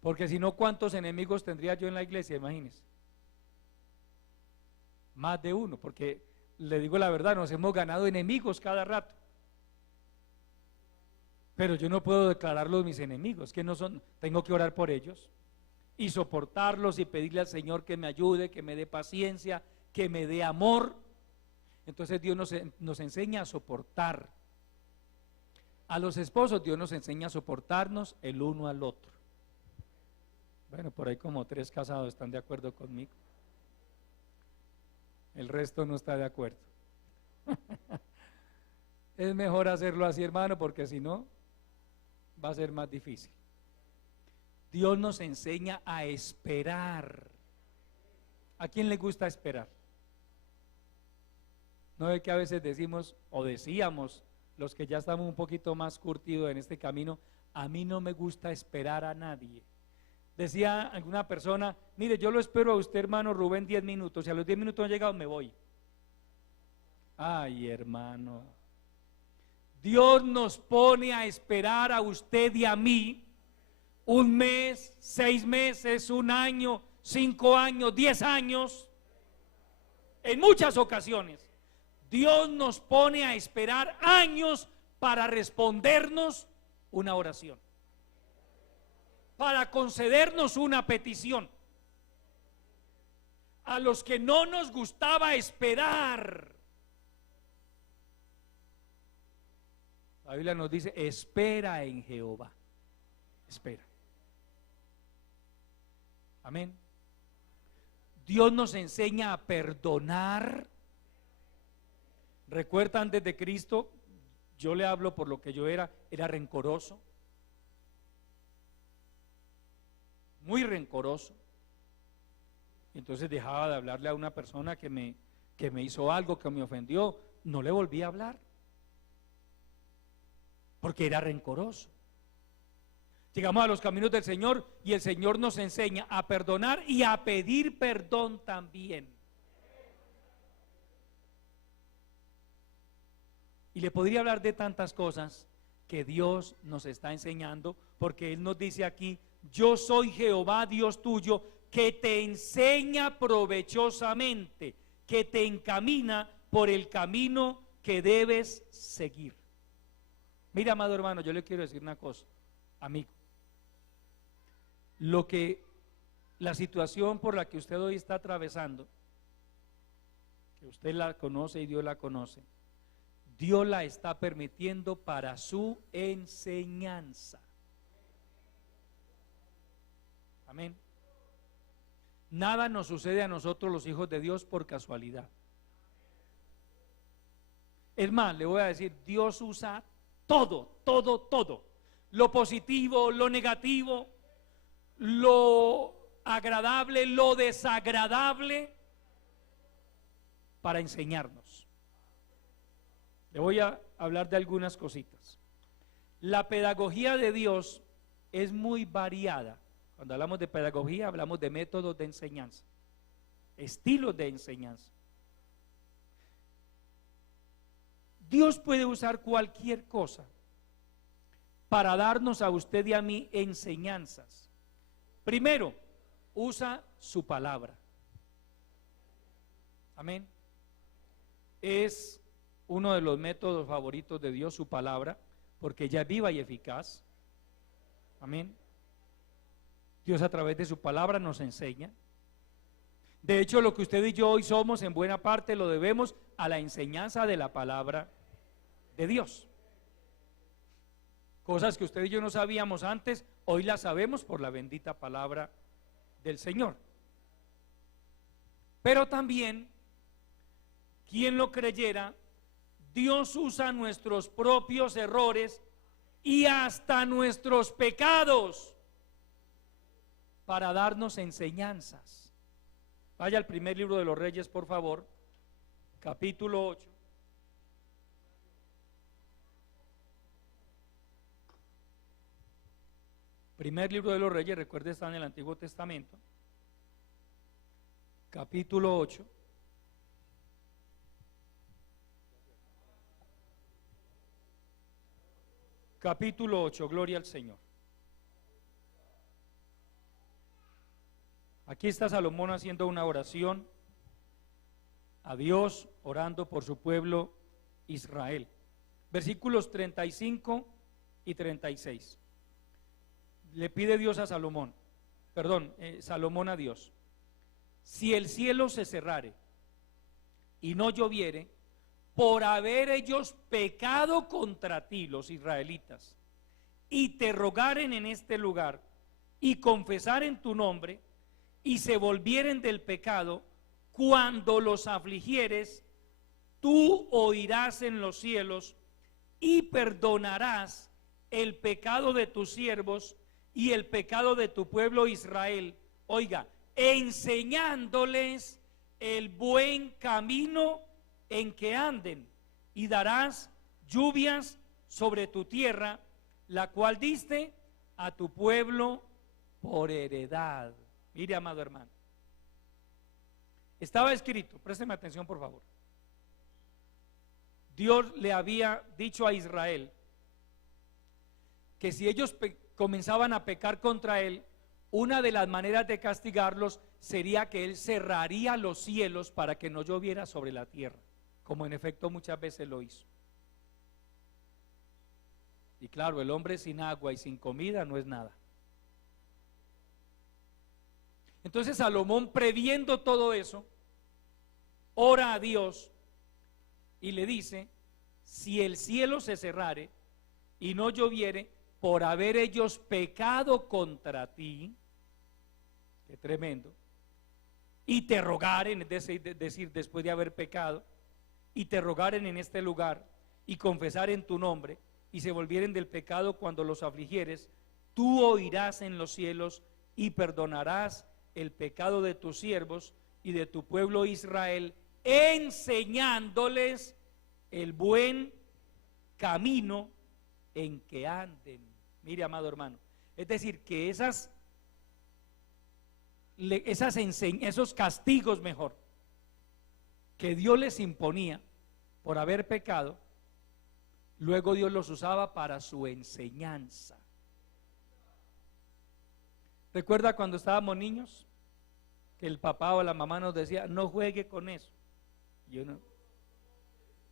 Porque si no, ¿cuántos enemigos tendría yo en la iglesia? Imagínense. Más de uno, porque le digo la verdad, nos hemos ganado enemigos cada rato. Pero yo no puedo declararlos mis enemigos, que no son, tengo que orar por ellos y soportarlos y pedirle al Señor que me ayude, que me dé paciencia, que me dé amor. Entonces Dios nos enseña a soportar. A los esposos Dios nos enseña a soportarnos el uno al otro. Bueno, por ahí como 3 casados están de acuerdo conmigo. El resto no está de acuerdo. Es mejor hacerlo así, hermano, porque si no va a ser más difícil. Dios nos enseña a esperar. ¿A quién le gusta esperar? ¿No ve que a veces decimos o decíamos, los que ya estamos un poquito más curtidos en este camino: a mí no me gusta esperar a nadie? Decía alguna persona: mire, yo lo espero a usted, hermano Rubén, 10 minutos, si a los 10 minutos no ha llegado, me voy. Ay, hermano, Dios nos pone a esperar a usted y a mí 1 mes, 6 meses, 1 año, 5 años, 10 años. En muchas ocasiones Dios nos pone a esperar años para respondernos una oración, para concedernos una petición. A los que no nos gustaba esperar, la Biblia nos dice: espera en Jehová. Espera. Amén. Dios nos enseña a perdonar. Recuerda, antes de Cristo, yo le hablo por lo que yo era rencoroso, muy rencoroso. Entonces dejaba de hablarle a una persona que me hizo algo, que me ofendió, no le volví a hablar, porque era rencoroso. Llegamos a los caminos del Señor y el Señor nos enseña a perdonar y a pedir perdón también. Y le podría hablar de tantas cosas que Dios nos está enseñando, porque Él nos dice aquí: yo soy Jehová Dios tuyo, que te enseña provechosamente, que te encamina por el camino que debes seguir. Mira, amado hermano, yo le quiero decir una cosa, amigo. La situación por la que usted hoy está atravesando, que usted la conoce y Dios la conoce, Dios la está permitiendo para su enseñanza. Amén. Nada nos sucede a nosotros los hijos de Dios por casualidad. Es más, le voy a decir, Dios usa todo, todo, todo. Lo positivo, lo negativo, lo agradable, lo desagradable, para enseñarnos. Le voy a hablar de algunas cositas. La pedagogía de Dios es muy variada. Cuando hablamos de pedagogía, hablamos de métodos de enseñanza, estilos de enseñanza. Dios puede usar cualquier cosa para darnos a usted y a mí enseñanzas. Primero, usa su palabra. Amén. Es uno de los métodos favoritos de Dios, su palabra, porque ella es viva y eficaz. Amén. Dios a través de su palabra nos enseña. De hecho, lo que usted y yo hoy somos, en buena parte lo debemos a la enseñanza de la palabra de Dios. Cosas que usted y yo no sabíamos antes, hoy las sabemos por la bendita palabra del Señor. Pero también, quien lo creyera, Dios usa nuestros propios errores y hasta nuestros pecados para darnos enseñanzas. Vaya al primer libro de los Reyes, por favor, capítulo 8. Primer libro de los Reyes, recuerde, está en el Antiguo Testamento, capítulo 8. Capítulo 8, gloria al Señor. Aquí está Salomón haciendo una oración a Dios, orando por su pueblo Israel. Versículos 35 y 36. Le pide Dios a Salomón, Salomón a Dios: si el cielo se cerrare y no lloviere, por haber ellos pecado contra ti, los israelitas, y te rogaren en este lugar, y confesaren tu nombre, y se volvieren del pecado, cuando los afligieres, tú oirás en los cielos, y perdonarás el pecado de tus siervos, y el pecado de tu pueblo Israel. Oiga, enseñándoles el buen camino en que anden, y darás lluvias sobre tu tierra, la cual diste a tu pueblo por heredad. Mire, amado hermano, estaba escrito, présteme atención por favor. Dios le había dicho a Israel que si ellos comenzaban a pecar contra él, una de las maneras de castigarlos sería que él cerraría los cielos para que no lloviera sobre la tierra, como en efecto muchas veces lo hizo. Y claro, el hombre sin agua y sin comida no es nada. Entonces Salomón, previendo todo eso, ora a Dios y le dice: si el cielo se cerrare y no lloviere, por haber ellos pecado contra ti, qué tremendo, y te rogaren, es decir, después de haber pecado, y te rogaren en este lugar, y confesaren tu nombre, y se volvieren del pecado cuando los afligieres, tú oirás en los cielos, y perdonarás el pecado de tus siervos y de tu pueblo Israel, enseñándoles el buen camino en que anden. Mire, amado hermano, es decir, que esos castigos, mejor, que Dios les imponía por haber pecado, luego Dios los usaba para su enseñanza. ¿Recuerda cuando estábamos niños? Que el papá o la mamá nos decía: no juegue con eso. Y uno,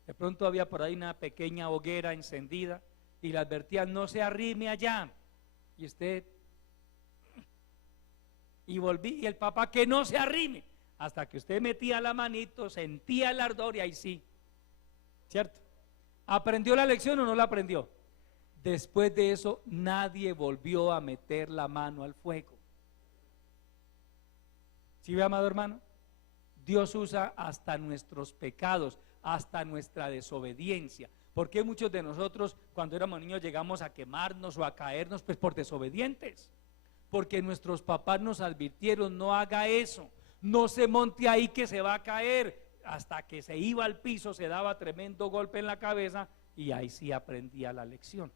de pronto había por ahí una pequeña hoguera encendida y le advertían: no se arrime allá. Y usted, y volví, y el papá: que no se arrime. Hasta que usted metía la manito, sentía el ardor y ahí sí, ¿cierto? ¿Aprendió la lección o no la aprendió? Después de eso nadie volvió a meter la mano al fuego. ¿Sí ve, amado hermano? Dios usa hasta nuestros pecados, hasta nuestra desobediencia. ¿Por qué muchos de nosotros cuando éramos niños llegamos a quemarnos o a caernos? Pues por desobedientes. Porque nuestros papás nos advirtieron: no haga eso, no se monte ahí que se va a caer. Hasta que se iba al piso, se daba tremendo golpe en la cabeza y ahí sí aprendía la lección.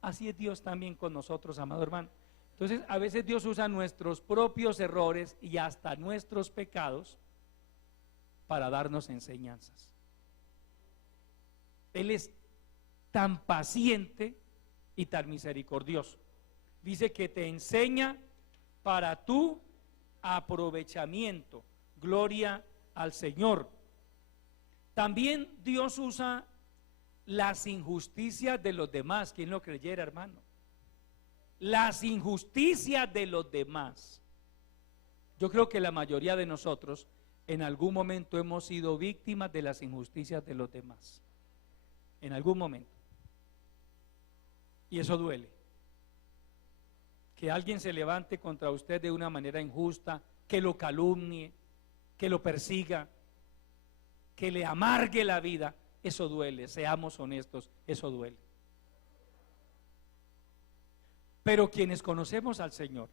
Así es Dios también con nosotros, amado hermano. Entonces, a veces Dios usa nuestros propios errores y hasta nuestros pecados para darnos enseñanzas. Él es tan paciente y tan misericordioso. Dice que te enseña para tu aprovechamiento. Gloria al Señor. También Dios usa las injusticias de los demás. ¿Quién lo creyera, hermano? Las injusticias de los demás. Yo creo que la mayoría de nosotros en algún momento hemos sido víctimas de las injusticias de los demás. En algún momento. Y eso duele. Que alguien se levante contra usted de una manera injusta, que lo calumnie, que lo persiga, que le amargue la vida, eso duele, seamos honestos, eso duele. Pero quienes conocemos al Señor,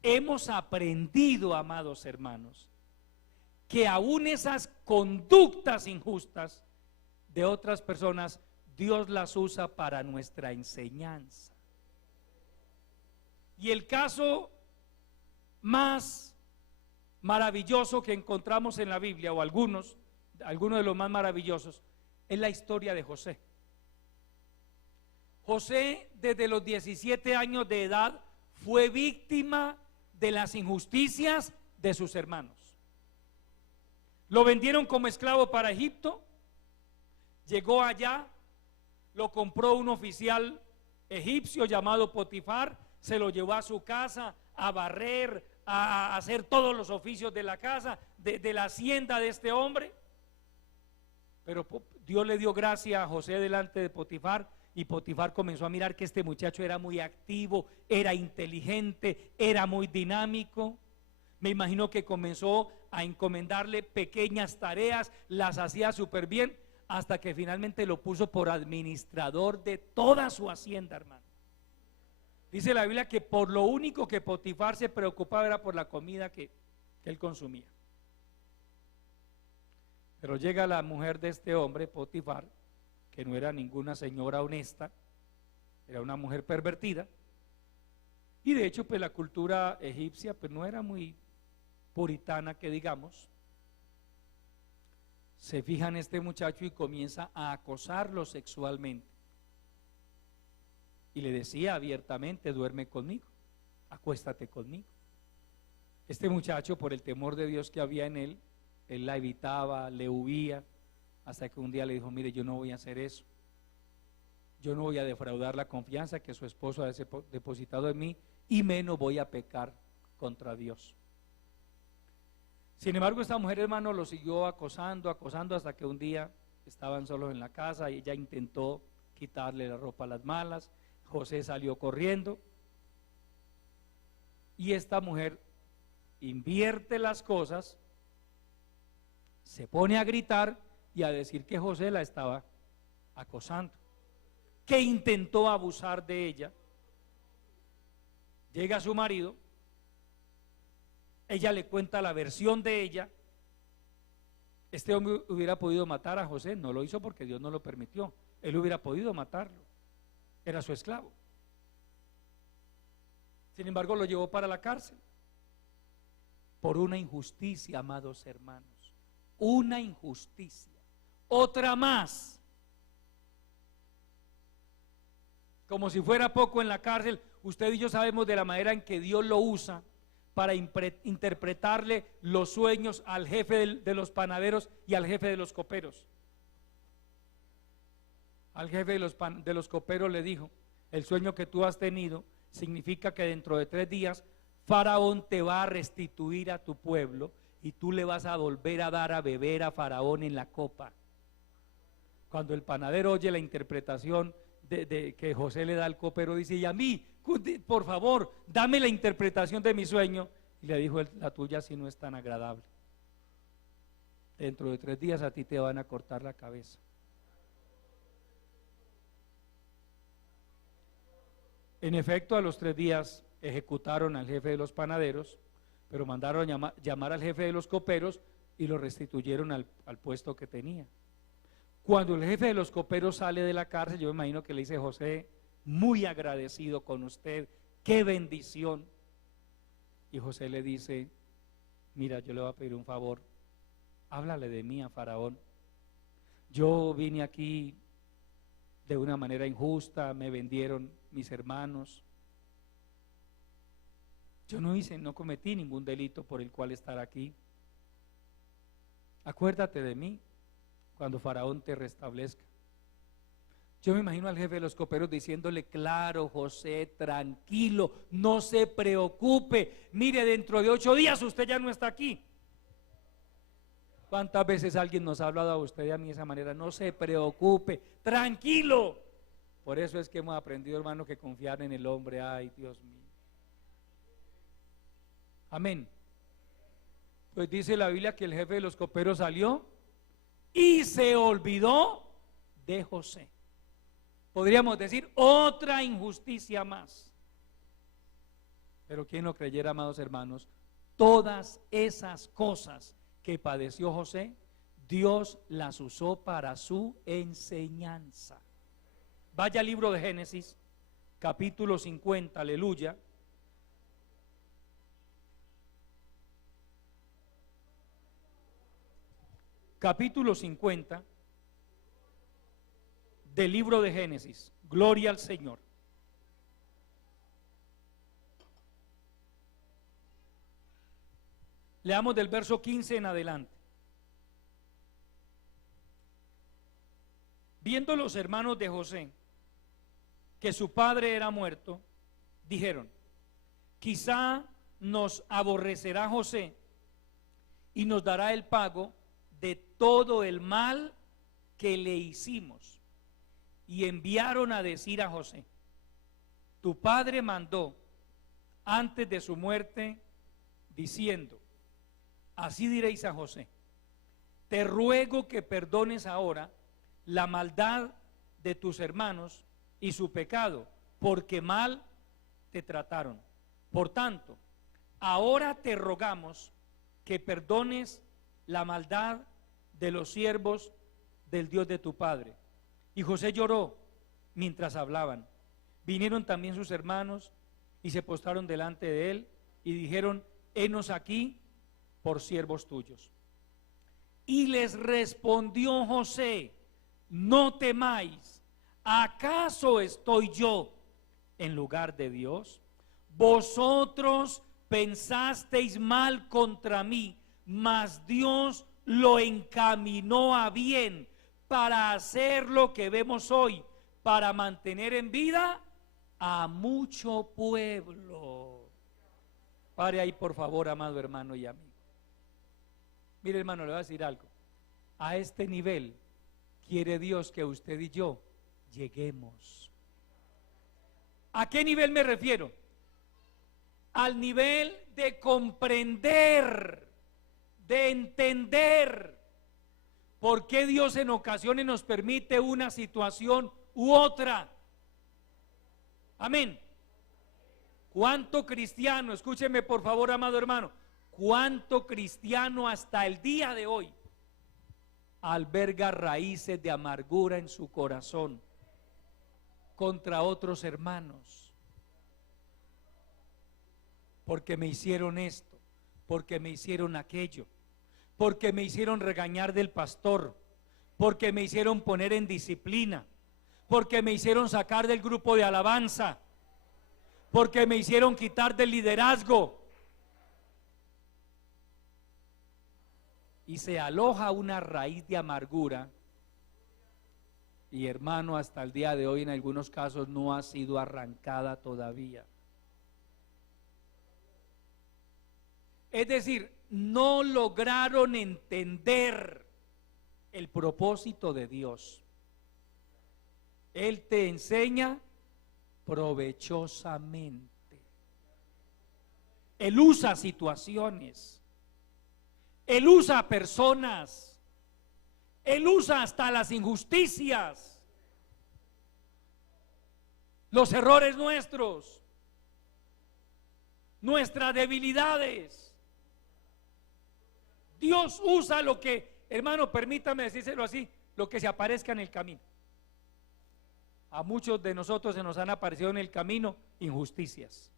hemos aprendido, amados hermanos, que aún esas conductas injustas de otras personas, Dios las usa para nuestra enseñanza. Y el caso más maravilloso que encontramos en la Biblia, o algunos de los más maravillosos, es la historia de José. José, desde los 17 años de edad, fue víctima de las injusticias de sus hermanos. Lo vendieron como esclavo para Egipto. Llegó allá, lo compró un oficial egipcio llamado Potifar, se lo llevó a su casa a barrer, a hacer todos los oficios de la casa, de la hacienda de este hombre. Pero Dios le dio gracia a José delante de Potifar, y Potifar comenzó a mirar que este muchacho era muy activo, era inteligente, era muy dinámico. Me imagino que comenzó a encomendarle pequeñas tareas, las hacía súper bien, hasta que finalmente lo puso por administrador de toda su hacienda, hermano. Dice la Biblia que por lo único que Potifar se preocupaba era por la comida que él consumía. Pero llega la mujer de este hombre, Potifar, que no era ninguna señora honesta, era una mujer pervertida, y de hecho pues la cultura egipcia pues no era muy puritana, que digamos. Se fija en este muchacho y comienza a acosarlo sexualmente, y le decía abiertamente: duerme conmigo, acuéstate conmigo. Este muchacho, por el temor de Dios que había en él, él la evitaba, le huía, hasta que un día le dijo: mire, yo no voy a hacer eso, yo no voy a defraudar la confianza que su esposo ha depositado en mí, y menos voy a pecar contra Dios. Sin embargo, esta mujer, hermano, lo siguió acosando, hasta que un día estaban solos en la casa y ella intentó quitarle la ropa a las malas. José salió corriendo y esta mujer invierte las cosas, se pone a gritar y a decir que José la estaba acosando, que intentó abusar de ella. Llega su marido, ella le cuenta la versión de ella. Este hombre hubiera podido matar a José, no lo hizo porque Dios no lo permitió. Él hubiera podido matarlo, era su esclavo. Sin embargo, lo llevó para la cárcel por una injusticia, amados hermanos, una injusticia. Otra más. Como si fuera poco en la cárcel, usted y yo sabemos de la manera en que Dios lo usa para interpretarle los sueños al jefe de los panaderos y al jefe de los coperos. Al jefe de los coperos le dijo: el sueño que tú has tenido significa que dentro de 3 días Faraón te va a restituir a tu pueblo y tú le vas a volver a dar a beber a Faraón en la copa. Cuando el panadero oye la interpretación de que José le da al copero, dice: y a mí, por favor, dame la interpretación de mi sueño. Y le dijo él: la tuya sí no es tan agradable. dentro de 3 días a ti te van a cortar la cabeza. En efecto, a los 3 días ejecutaron al jefe de los panaderos, pero mandaron llamar al jefe de los coperos y lo restituyeron al puesto que tenía. Cuando el jefe de los coperos sale de la cárcel, yo me imagino que le dice: José, muy agradecido con usted, qué bendición. Y José le dice: mira, yo le voy a pedir un favor, háblale de mí a Faraón. Yo vine aquí de una manera injusta, me vendieron mis hermanos. Yo no cometí ningún delito por el cual estar aquí. Acuérdate de mí cuando Faraón te restablezca. Yo me imagino al jefe de los coperos diciéndole: claro, José, tranquilo, no se preocupe, mire, dentro de 8 días usted ya no está aquí. ¿Cuántas veces alguien nos ha hablado a usted y a mí de esa manera? No se preocupe, tranquilo. Por eso es que hemos aprendido, hermano, que confiar en el hombre, ay, Dios mío. Amén. Pues dice la Biblia que el jefe de los coperos salió y se olvidó de José. Podríamos decir otra injusticia más. Pero quien lo creyera, amados hermanos, todas esas cosas que padeció José, Dios las usó para su enseñanza. Vaya al libro de Génesis, capítulo 50, aleluya. Capítulo 50 del libro de Génesis. Gloria al Señor. Leamos del verso 15 en adelante. Viendo los hermanos de José que su padre era muerto, dijeron: quizá nos aborrecerá José y nos dará el pago de todo el mal que le hicimos. Y enviaron a decir a José: tu padre mandó antes de su muerte, diciendo: así diréis a José, te ruego que perdones ahora la maldad de tus hermanos y su pecado, porque mal te trataron. Por tanto, ahora te rogamos que perdones la maldad de los siervos del Dios de tu padre. Y José lloró mientras hablaban. Vinieron también sus hermanos y se postraron delante de él y dijeron: henos aquí por siervos tuyos. Y les respondió José: no temáis, ¿acaso estoy yo en lugar de Dios? Vosotros pensasteis mal contra mí, mas Dios lo encaminó a bien para hacer lo que vemos hoy, para mantener en vida a mucho pueblo. Pare ahí, por favor, amado hermano y amigo. Mire, hermano, le voy a decir algo. A este nivel quiere Dios que usted y yo lleguemos. ¿A qué nivel me refiero? Al nivel de comprender, de entender por qué Dios en ocasiones nos permite una situación u otra. Amén. ¿Cuánto cristiano, escúcheme por favor, amado hermano, cuánto cristiano hasta el día de hoy alberga raíces de amargura en su corazón contra otros hermanos? Porque me hicieron esto, porque me hicieron aquello, porque me hicieron regañar del pastor, porque me hicieron poner en disciplina, porque me hicieron sacar del grupo de alabanza, porque me hicieron quitar del liderazgo. Y se aloja una raíz de amargura, y hermano, hasta el día de hoy en algunos casos no ha sido arrancada todavía. Es decir, no lograron entender el propósito de Dios. Él te enseña provechosamente. Él usa situaciones. Él usa personas, Él usa hasta las injusticias, los errores nuestros, nuestras debilidades. Dios usa lo que, hermano, permítame decírselo así, lo que se aparezca en el camino. A muchos de nosotros se nos han aparecido en el camino injusticias.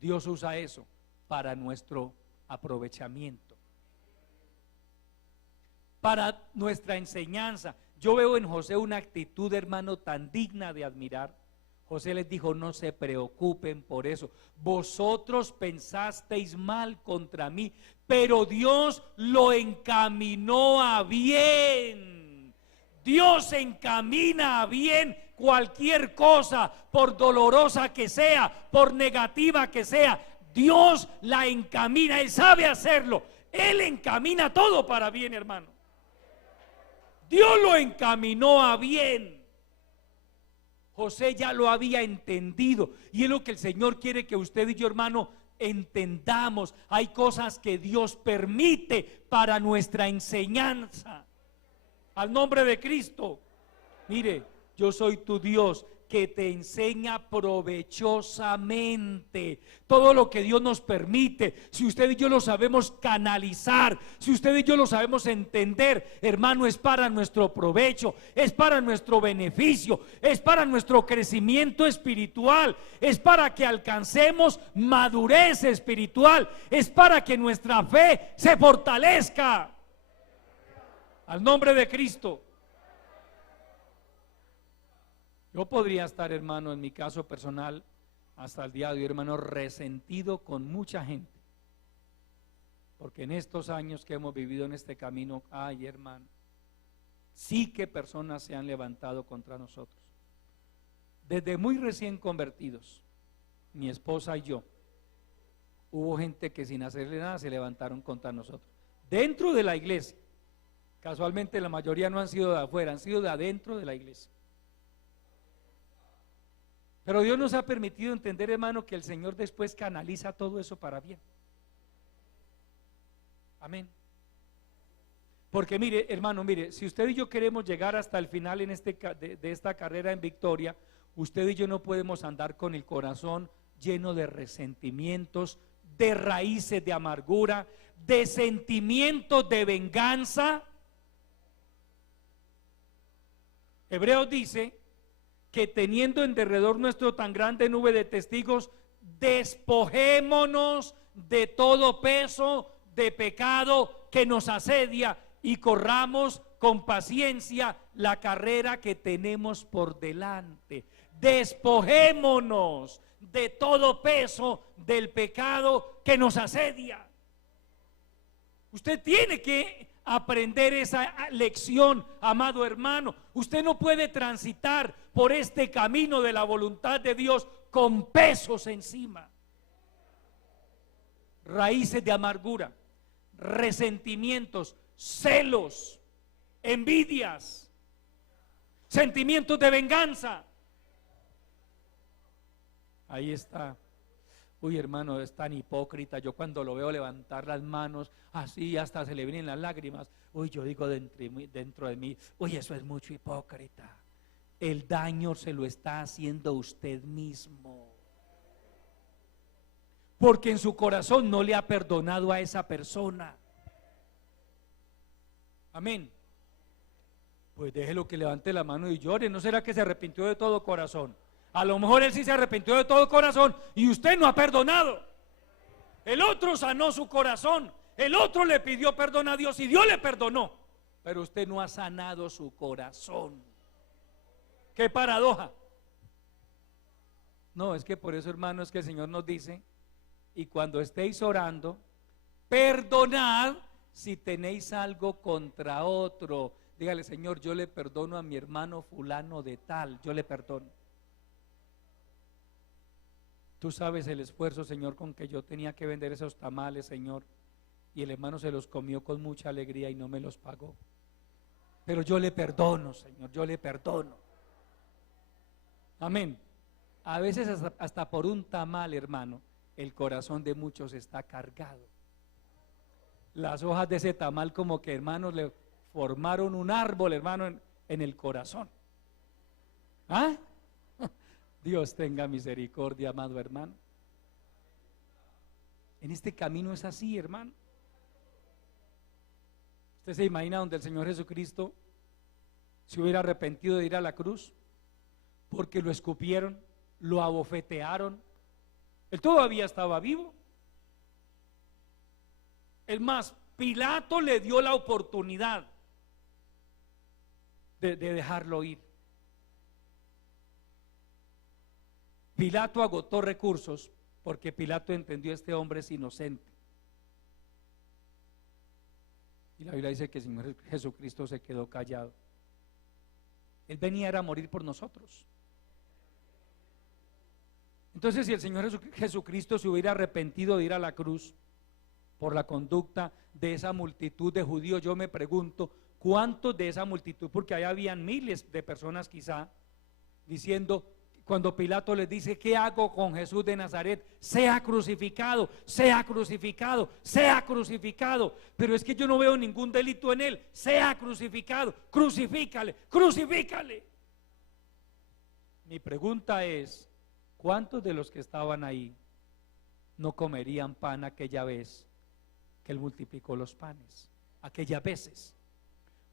Dios usa eso para nuestro aprovechamiento, para nuestra enseñanza. Yo veo en José una actitud, hermano, tan digna de admirar. José les dijo: no se preocupen por eso, vosotros pensasteis mal contra mí, pero Dios lo encaminó a bien. Dios encamina a bien cualquier cosa, por dolorosa que sea, por negativa que sea. Dios la encamina, Él sabe hacerlo. Él encamina todo para bien, hermano. Dios lo encaminó a bien. José ya lo había entendido, y es lo que el Señor quiere que usted y yo, hermano, entendamos. Hay cosas que Dios permite para nuestra enseñanza. Al nombre de Cristo. Mire, yo soy tu Dios que te enseña provechosamente. Todo lo que Dios nos permite, si usted y yo lo sabemos canalizar, si usted y yo lo sabemos entender, hermano, es para nuestro provecho, es para nuestro beneficio, es para nuestro crecimiento espiritual, es para que alcancemos madurez espiritual, es para que nuestra fe se fortalezca. Al nombre de Cristo. Yo podría estar, hermano, en mi caso personal, hasta el día de hoy, hermano, resentido con mucha gente, porque en estos años que hemos vivido en este camino, ay, hermano, sí que personas se han levantado contra nosotros. Desde muy recién convertidos, mi esposa y yo, hubo gente que sin hacerle nada se levantaron contra nosotros, dentro de la iglesia. Casualmente la mayoría no han sido de afuera, han sido de adentro de la iglesia. Pero Dios nos ha permitido entender, hermano, que el Señor después canaliza todo eso para bien. Amén. Porque mire, hermano, mire, si usted y yo queremos llegar hasta el final en de esta carrera en victoria, usted y yo no podemos andar con el corazón lleno de resentimientos, de raíces de amargura, de sentimientos de venganza. Hebreos dice que teniendo en derredor nuestro tan grande nube de testigos, despojémonos de todo peso de pecado que nos asedia y corramos con paciencia la carrera que tenemos por delante. Despojémonos de todo peso del pecado que nos asedia. Usted tiene que aprender esa lección, amado hermano. Usted no puede transitar por este camino de la voluntad de Dios con pesos encima, raíces de amargura, resentimientos, celos, envidias, sentimientos de venganza. Ahí está. Uy, hermano, es tan hipócrita. Yo cuando lo veo levantar las manos así, hasta se le vienen las lágrimas. Uy, yo digo dentro de mí, uy, eso es mucho hipócrita. El daño se lo está haciendo usted mismo, porque en su corazón no le ha perdonado a esa persona. Amén. Pues déjelo que levante la mano y llore. ¿No será que se arrepintió de todo corazón? A lo mejor él sí se arrepintió de todo corazón y usted no ha perdonado. El otro sanó su corazón, el otro le pidió perdón a Dios y Dios le perdonó, pero usted no ha sanado su corazón. Qué paradoja. No, es que por eso, hermano, es que el Señor nos dice: y cuando estéis orando, perdonad si tenéis algo contra otro. Dígale: Señor, yo le perdono a mi hermano fulano de tal, yo le perdono. Tú sabes el esfuerzo, Señor, con que yo tenía que vender esos tamales, Señor, y el hermano se los comió con mucha alegría y no me los pagó. Pero yo le perdono, Señor, yo le perdono. Amén. A veces hasta por un tamal, hermano, el corazón de muchos está cargado. las hojas de ese tamal como que, hermanos, le formaron un árbol, hermano, en el corazón. ¿Ah? Dios tenga misericordia, amado hermano. En este camino es así, hermano. ¿Usted se imagina donde el Señor Jesucristo se hubiera arrepentido de ir a la cruz? Porque lo escupieron, lo abofetearon. Él todavía estaba vivo. Es más, Pilato le dio la oportunidad de dejarlo ir. Pilato agotó recursos porque Pilato entendió: este hombre es inocente. Y la Biblia dice que el Señor Jesucristo se quedó callado. Él venía a morir por nosotros. Entonces, si el Señor Jesucristo se hubiera arrepentido de ir a la cruz por la conducta de esa multitud de judíos, yo me pregunto, ¿cuántos de esa multitud? Porque ahí habían miles de personas quizá, diciendo, cuando Pilato les dice: ¿qué hago con Jesús de Nazaret? Sea crucificado, sea crucificado, sea crucificado. Pero es que yo no veo ningún delito en él. Sea crucificado, crucifícale, crucifícale. Mi pregunta es: ¿cuántos de los que estaban ahí no comerían pan aquella vez que él multiplicó los panes? Aquellas veces.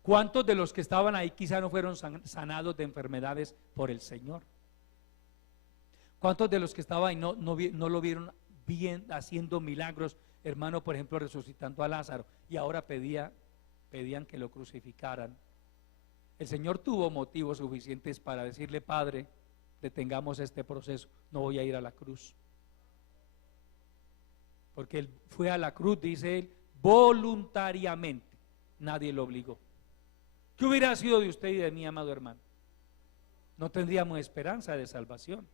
¿Cuántos de los que estaban ahí quizá no fueron sanados de enfermedades por el Señor? ¿Cuántos de los que estaban ahí no lo vieron bien haciendo milagros, hermano? Por ejemplo, resucitando a Lázaro, y ahora pedían que lo crucificaran. El Señor tuvo motivos suficientes para decirle: Padre, detengamos este proceso, no voy a ir a la cruz. Porque él fue a la cruz, dice él, voluntariamente, nadie lo obligó. ¿Qué hubiera sido de usted y de mí, amado hermano? No tendríamos esperanza de salvación.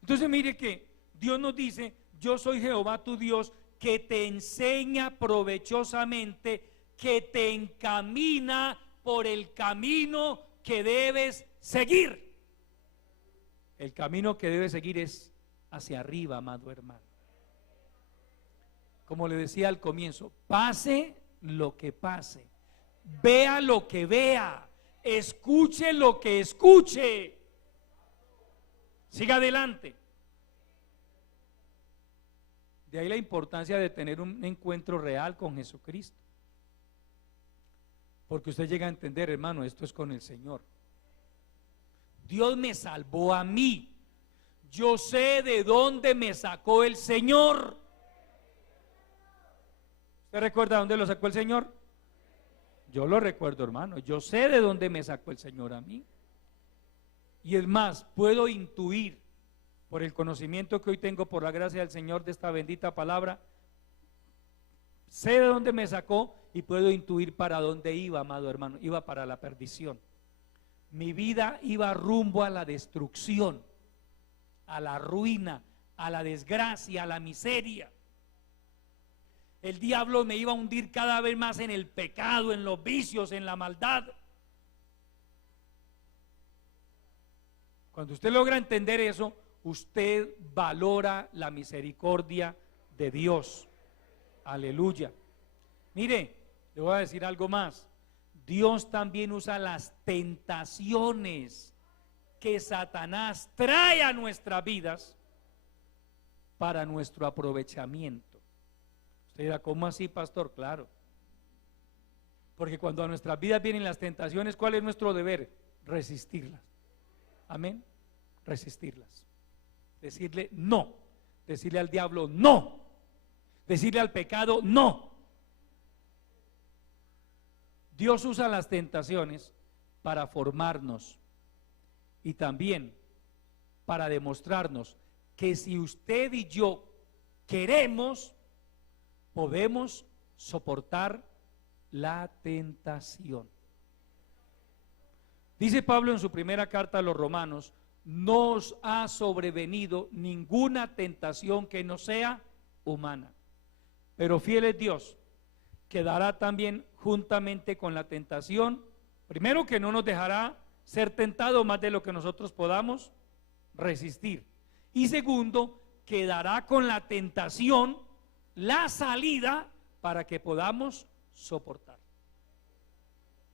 Entonces mire que Dios nos dice: yo soy Jehová tu Dios, que te enseña provechosamente, que te encamina por el camino que debes seguir. El camino que debes seguir es hacia arriba, amado hermano. Como le decía al comienzo, pase lo que pase, vea lo que vea, escuche lo que escuche, siga adelante. De ahí la importancia de tener un encuentro real con Jesucristo. Porque usted llega a entender, hermano, esto es con el Señor. Dios me salvó a mí. Yo sé de dónde me sacó el Señor. ¿Usted recuerda dónde lo sacó el Señor? Yo lo recuerdo, hermano. Yo sé de dónde me sacó el Señor a mí. Y es más, puedo intuir, por el conocimiento que hoy tengo por la gracia del Señor de esta bendita palabra, sé de dónde me sacó y puedo intuir para dónde iba, amado hermano. Iba para la perdición. Mi vida iba rumbo a la destrucción, a la ruina, a la desgracia, a la miseria. El diablo me iba a hundir cada vez más en el pecado, en los vicios, en la maldad. Cuando usted logra entender eso, usted valora la misericordia de Dios. Aleluya. Mire, le voy a decir algo más. Dios también usa las tentaciones que Satanás trae a nuestras vidas para nuestro aprovechamiento. Usted dirá: ¿cómo así, pastor? Claro. Porque cuando a nuestras vidas vienen las tentaciones, ¿cuál es nuestro deber? Resistirlas. Amén. Resistirlas. Decirle no. Decirle al diablo no. Decirle al pecado no. Dios usa las tentaciones para formarnos y también para demostrarnos que si usted y yo queremos, podemos soportar la tentación. Dice Pablo en su primera carta a los Romanos: no os ha sobrevenido ninguna tentación que no sea humana, pero fiel es Dios, que dará también juntamente con la tentación, primero, que no nos dejará ser tentados más de lo que nosotros podamos resistir, y segundo, que dará con la tentación la salida para que podamos soportar.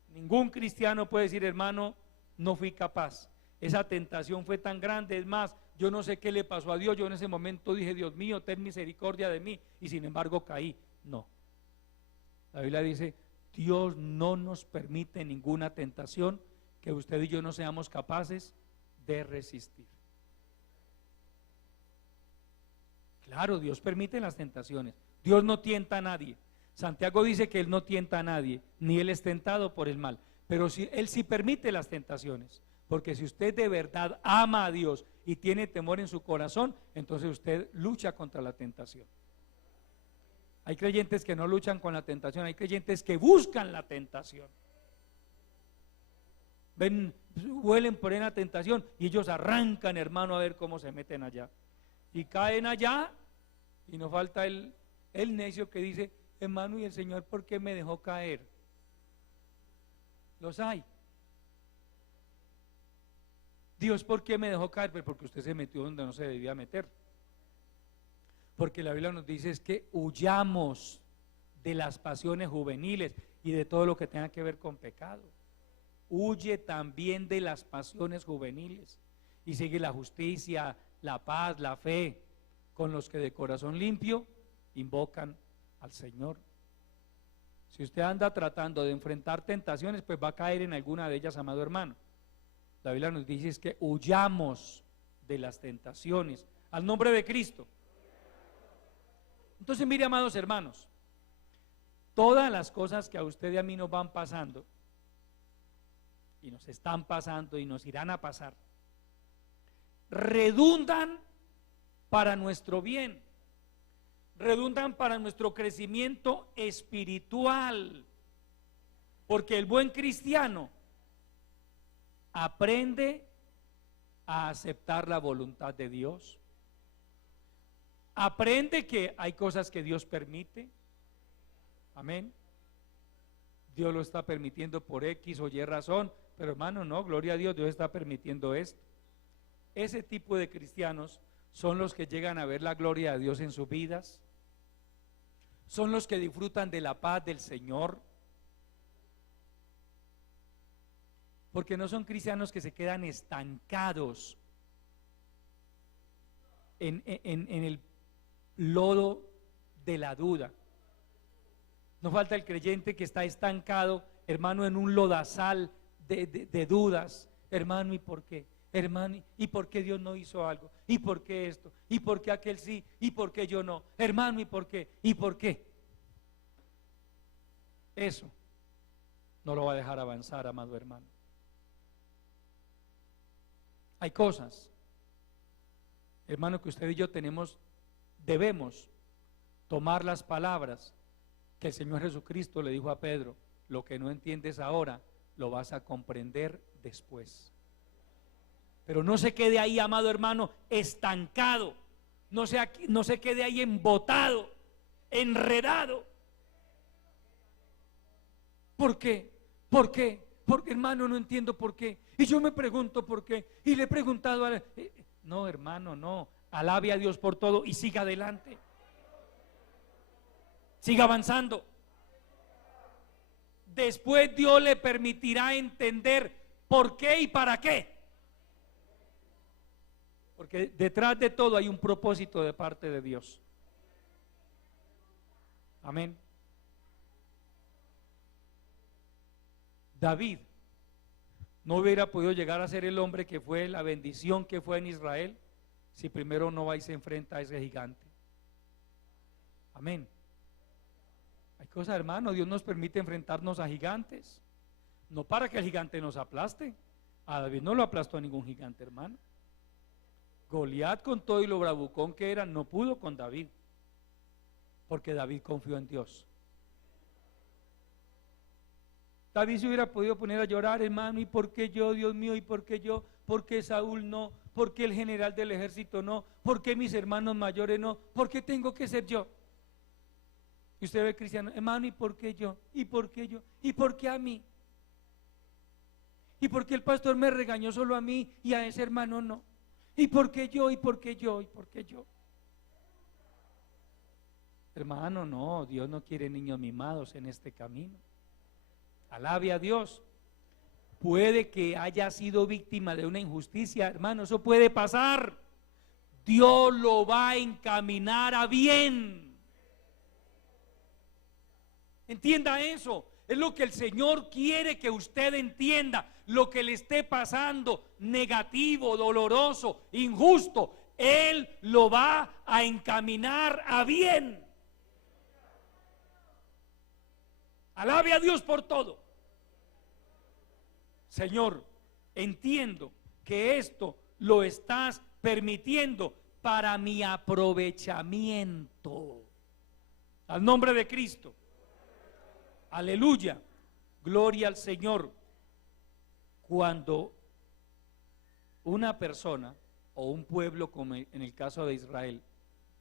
Ningún cristiano puede decir, hermano, no fui capaz, esa tentación fue tan grande, es más, yo no sé qué le pasó a Dios, yo en ese momento dije, Dios mío, ten misericordia de mí, y sin embargo caí. No, la Biblia dice, Dios no nos permite ninguna tentación que usted y yo no seamos capaces de resistir. Claro, Dios permite las tentaciones, Dios no tienta a nadie. Santiago dice que Él no tienta a nadie, ni Él es tentado por el mal, pero Él sí permite las tentaciones, porque si usted de verdad ama a Dios y tiene temor en su corazón, entonces usted lucha contra la tentación. Hay creyentes que no luchan con la tentación, hay creyentes que buscan la tentación. Ven, huelen por una tentación y ellos arrancan, hermano, a ver cómo se meten allá. Y caen allá y nos falta el necio que dice, hermano, ¿y el Señor por qué me dejó caer? Los hay. Dios, ¿por qué me dejó caer? Pues porque usted se metió donde no se debía meter. Porque la Biblia nos dice es que huyamos de las pasiones juveniles y de todo lo que tenga que ver con pecado. Huye también de las pasiones juveniles y sigue la justicia, la paz, la fe, con los que de corazón limpio invocan al Señor. Si usted anda tratando de enfrentar tentaciones, pues va a caer en alguna de ellas, amado hermano. La Biblia nos dice es que huyamos de las tentaciones al nombre de Cristo. Entonces mire, amados hermanos, todas las cosas que a usted y a mí nos van pasando y nos están pasando y nos irán a pasar redundan para nuestro bien, redundan para nuestro crecimiento espiritual, porque el buen cristiano aprende a aceptar la voluntad de Dios, aprende que hay cosas que Dios permite, amén, Dios lo está permitiendo por X o Y razón, pero hermano, no, gloria a Dios, Dios está permitiendo esto. Ese tipo de cristianos son los que llegan a ver la gloria de Dios en sus vidas, son los que disfrutan de la paz del Señor, porque no son cristianos que se quedan estancados en el lodo de la duda. No falta el creyente que está estancado, hermano, en un lodazal de dudas. Hermano, ¿y por qué? Hermano, ¿y por qué Dios no hizo algo? ¿Y por qué esto? ¿Y por qué aquel sí? ¿Y por qué yo no? Hermano, ¿y por qué? ¿Y por qué? Eso no lo va a dejar avanzar, amado hermano. Hay cosas, hermano, que usted y yo debemos tomar las palabras que el Señor Jesucristo le dijo a Pedro: lo que no entiendes ahora, lo vas a comprender después. Pero no se quede ahí, amado hermano, estancado, no se quede ahí embotado, enredado. ¿Por qué? ¿Por qué? Porque, hermano, no entiendo por qué. Y yo me pregunto por qué. Y le he preguntado a no, hermano, no. Alabe a Dios por todo y siga adelante. Siga avanzando. Después Dios le permitirá entender por qué y para qué. Porque detrás de todo hay un propósito de parte de Dios. Amén. David no hubiera podido llegar a ser el hombre que fue, la bendición que fue en Israel, si primero no va y se enfrenta a ese gigante. Amén. Hay cosas, hermano, Dios nos permite enfrentarnos a gigantes, no para que el gigante nos aplaste. A David no lo aplastó a ningún gigante, hermano. Goliat, con todo y lo bravucón que era, no pudo con David, porque David confió en Dios. David se hubiera podido poner a llorar, hermano, ¿y por qué yo, Dios mío? ¿Y por qué yo? ¿Por qué Saúl no? ¿Por qué el general del ejército no? ¿Por qué mis hermanos mayores no? ¿Por qué tengo que ser yo? Y usted ve cristiano, hermano, ¿y por qué yo? ¿Y por qué yo? ¿Y por qué a mí? ¿Y por qué el pastor me regañó solo a mí y a ese hermano no? ¿Y por qué yo? ¿Y por qué yo? ¿Y por qué yo? Hermano, no, Dios no quiere niños mimados en este camino. Alabe a Dios. Puede que haya sido víctima de una injusticia, hermano, eso puede pasar. Dios lo va a encaminar a bien. Entienda eso. Es lo que el Señor quiere que usted entienda. Lo que le esté pasando, negativo, doloroso, injusto, Él lo va a encaminar a bien. Alabe a Dios por todo. Señor, entiendo que esto lo estás permitiendo para mi aprovechamiento. Al nombre de Cristo. Aleluya. Gloria al Señor. Cuando una persona o un pueblo, como en el caso de Israel,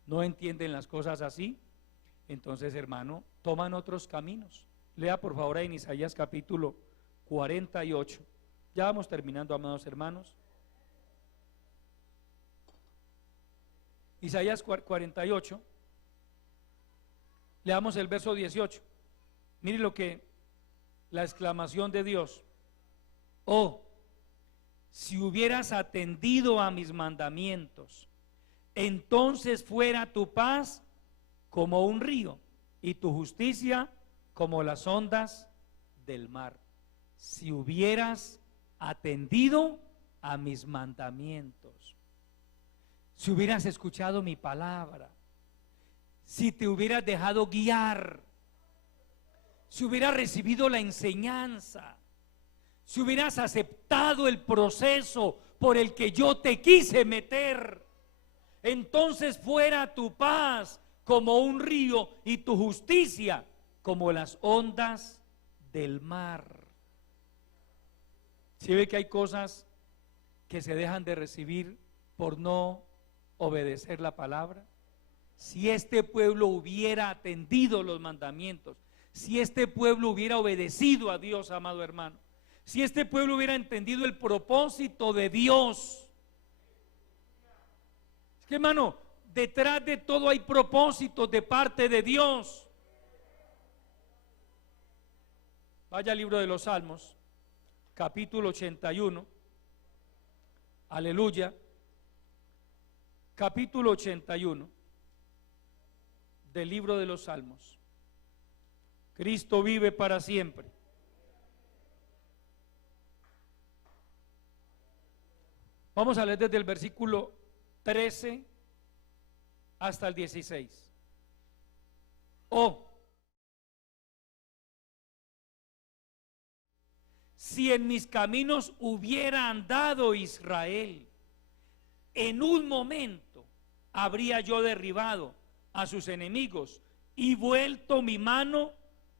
no entienden las cosas así, entonces, hermano, toman otros caminos. Lea por favor en Isaías capítulo 48. Ya vamos terminando, amados hermanos. Isaías 48. Leamos el verso 18. Mire lo que la exclamación de Dios. Oh, si hubieras atendido a mis mandamientos, entonces fuera tu paz como un río y tu justicia como las ondas del mar. Si hubieras atendido a mis mandamientos, si hubieras escuchado mi palabra, si te hubieras dejado guiar, si hubieras recibido la enseñanza, si hubieras aceptado el proceso por el que yo te quise meter, entonces fuera tu paz como un río y tu justicia como las ondas del mar. Si ve que hay cosas que se dejan de recibir por no obedecer la palabra. Si este pueblo hubiera atendido los mandamientos, si este pueblo hubiera obedecido a Dios, amado hermano, si este pueblo hubiera entendido el propósito de Dios. Es que, hermano, detrás de todo hay propósitos de parte de Dios. Vaya al libro de los Salmos, capítulo 81. Aleluya. Capítulo 81 del libro de los Salmos. Cristo vive para siempre. Vamos a leer desde el versículo 13 hasta el 16. Oh, si en mis caminos hubiera andado Israel, en un momento habría yo derribado a sus enemigos y vuelto mi mano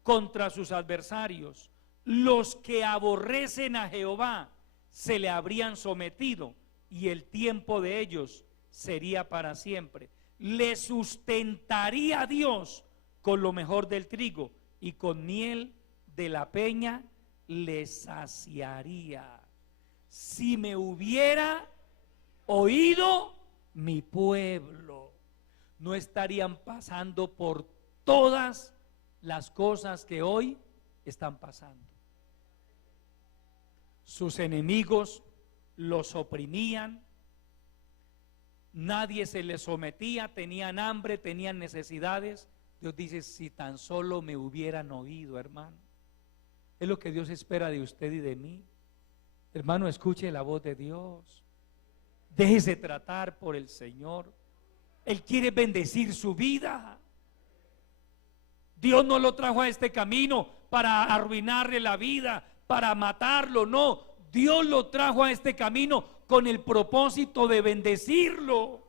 contra sus adversarios. Los que aborrecen a Jehová se le habrían sometido y el tiempo de ellos sería para siempre. Le sustentaría a Dios con lo mejor del trigo y con miel de la peña le saciaría. Si me hubiera oído mi pueblo, no estarían pasando por todas las cosas que hoy están pasando. Sus enemigos los oprimían, nadie se les sometía, tenían hambre, tenían necesidades. Dios dice, si tan solo me hubieran oído, hermano. Es lo que Dios espera de usted y de mí. Hermano, escuche la voz de Dios. Déjese tratar por el Señor. Él quiere bendecir su vida. Dios no lo trajo a este camino para arruinarle la vida, para matarlo, no. Dios lo trajo a este camino con el propósito de bendecirlo.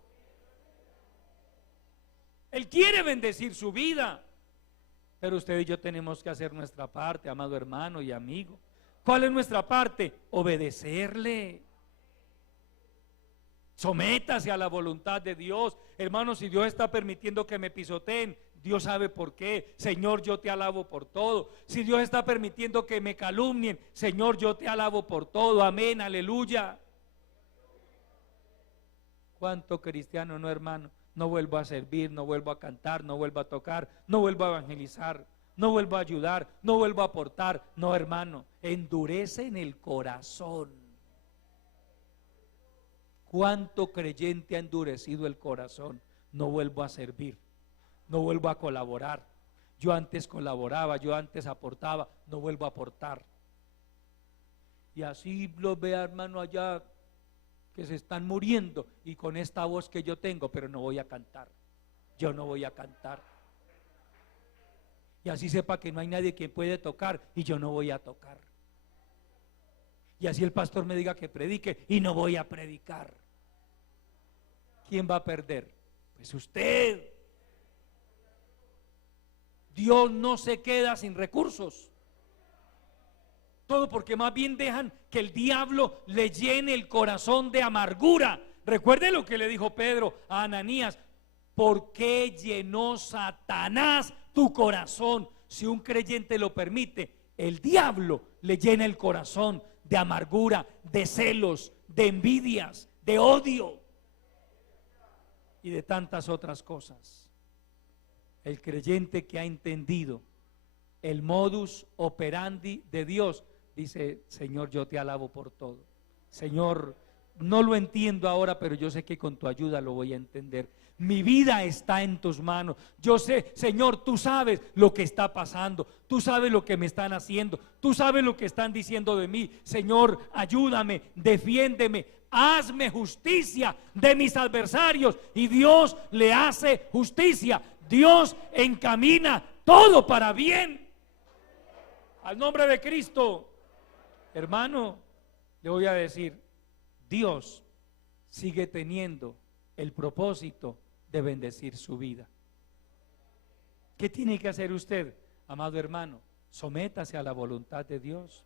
Él quiere bendecir su vida. Pero usted y yo tenemos que hacer nuestra parte, amado hermano y amigo. ¿Cuál es nuestra parte? Obedecerle. Sométase a la voluntad de Dios. Hermano, si Dios está permitiendo que me pisoteen, Dios sabe por qué. Señor, yo te alabo por todo. Si Dios está permitiendo que me calumnien, Señor, yo te alabo por todo. Amén, aleluya. ¿Cuánto cristiano, no, hermano? no vuelvo a servir, no vuelvo a cantar, no vuelvo a tocar, no vuelvo a evangelizar, no vuelvo a ayudar, no vuelvo a aportar. No, hermano, endurece en el corazón. ¿Cuánto creyente ha endurecido el corazón? No vuelvo a servir, no vuelvo a colaborar. Yo antes colaboraba, yo antes aportaba, no vuelvo a aportar. Y así los vea, hermano, allá que se están muriendo, y con esta voz que yo tengo, pero no voy a cantar. Yo no voy a cantar. Y así sepa que no hay nadie que puede tocar, y yo no voy a tocar. Y así el pastor me diga que predique, y no voy a predicar. ¿Quién va a perder? Pues usted. Dios no se queda sin recursos. Todo porque más bien dejan que el diablo le llene el corazón de amargura. Recuerde lo que le dijo Pedro a Ananías: ¿por qué llenó Satanás tu corazón? Si un creyente lo permite, el diablo le llena el corazón de amargura, de celos, de envidias, de odio y de tantas otras cosas. El creyente que ha entendido el modus operandi de Dios dice: Señor, yo te alabo por todo. Señor, no lo entiendo ahora, pero yo sé que con tu ayuda lo voy a entender. Mi vida está en tus manos. Yo sé, Señor, tú sabes lo que está pasando. Tú sabes lo que me están haciendo. Tú sabes lo que están diciendo de mí. Señor, ayúdame, defiéndeme, hazme justicia de mis adversarios. Y Dios le hace justicia. Dios encamina todo para bien. Al nombre de Cristo. Hermano, le voy a decir, Dios sigue teniendo el propósito de bendecir su vida. ¿Qué tiene que hacer usted, amado hermano? Sométase a la voluntad de Dios.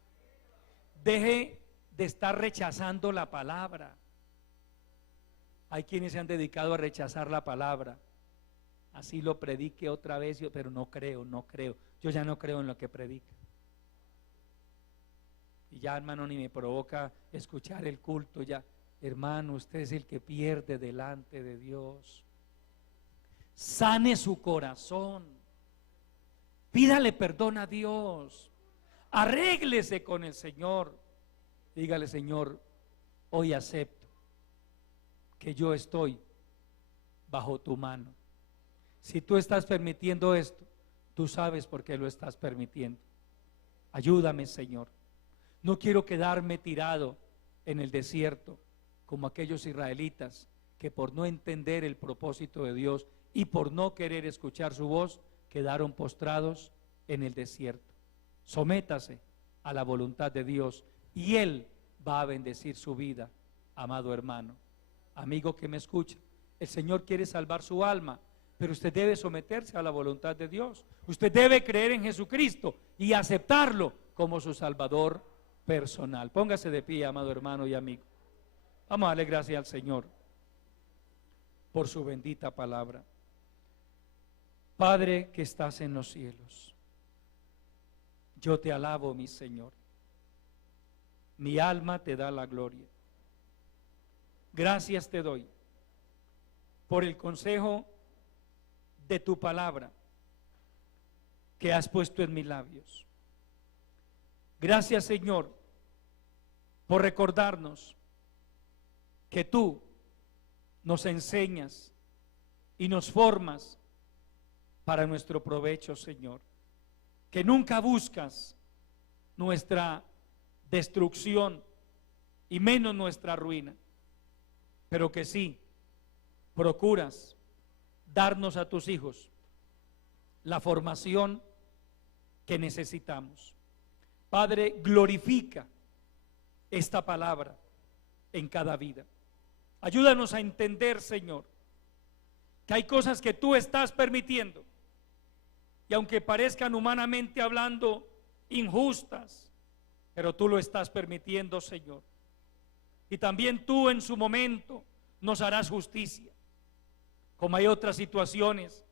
Deje de estar rechazando la palabra. Hay quienes se han dedicado a rechazar la palabra. Así lo predique otra vez, pero no creo. Yo ya no creo en lo que predica. Y ya, hermano, ni me provoca escuchar el culto ya. Hermano, usted es el que pierde delante de Dios. Sane su corazón. Pídale perdón a Dios. Arréglese con el Señor. Dígale: Señor, hoy acepto que yo estoy bajo tu mano. Si tú estás permitiendo esto, tú sabes por qué lo estás permitiendo. Ayúdame, Señor. No quiero quedarme tirado en el desierto como aquellos israelitas que por no entender el propósito de Dios y por no querer escuchar su voz, quedaron postrados en el desierto. Sométase a la voluntad de Dios y Él va a bendecir su vida, amado hermano, amigo que me escucha. El Señor quiere salvar su alma, pero usted debe someterse a la voluntad de Dios. Usted debe creer en Jesucristo y aceptarlo como su Salvador personal. Póngase de pie, amado hermano y amigo. Vamos a darle gracias al Señor por su bendita palabra. Padre que estás en los cielos, yo te alabo, mi Señor. Mi alma te da la gloria. Gracias te doy por el consejo de tu palabra que has puesto en mis labios. Gracias, Señor, por recordarnos que tú nos enseñas y nos formas para nuestro provecho, Señor. Que nunca buscas nuestra destrucción y menos nuestra ruina, pero que sí procuras darnos a tus hijos la formación que necesitamos. Padre, glorifica esta palabra en cada vida. Ayúdanos a entender, Señor, que hay cosas que tú estás permitiendo y aunque parezcan humanamente hablando injustas, pero tú lo estás permitiendo, Señor. Y también tú en su momento nos harás justicia. Como hay otras situaciones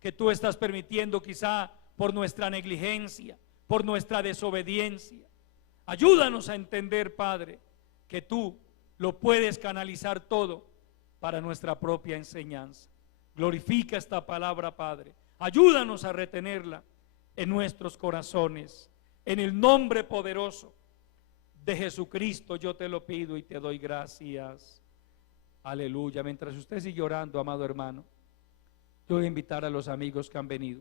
que tú estás permitiendo quizá por nuestra negligencia, por nuestra desobediencia. Ayúdanos a entender, Padre, que tú lo puedes canalizar todo para nuestra propia enseñanza. Glorifica esta palabra, Padre. Ayúdanos a retenerla en nuestros corazones. En el nombre poderoso de Jesucristo yo te lo pido y te doy gracias. Aleluya. Mientras usted sigue orando, amado hermano, yo voy a invitar a los amigos que han venido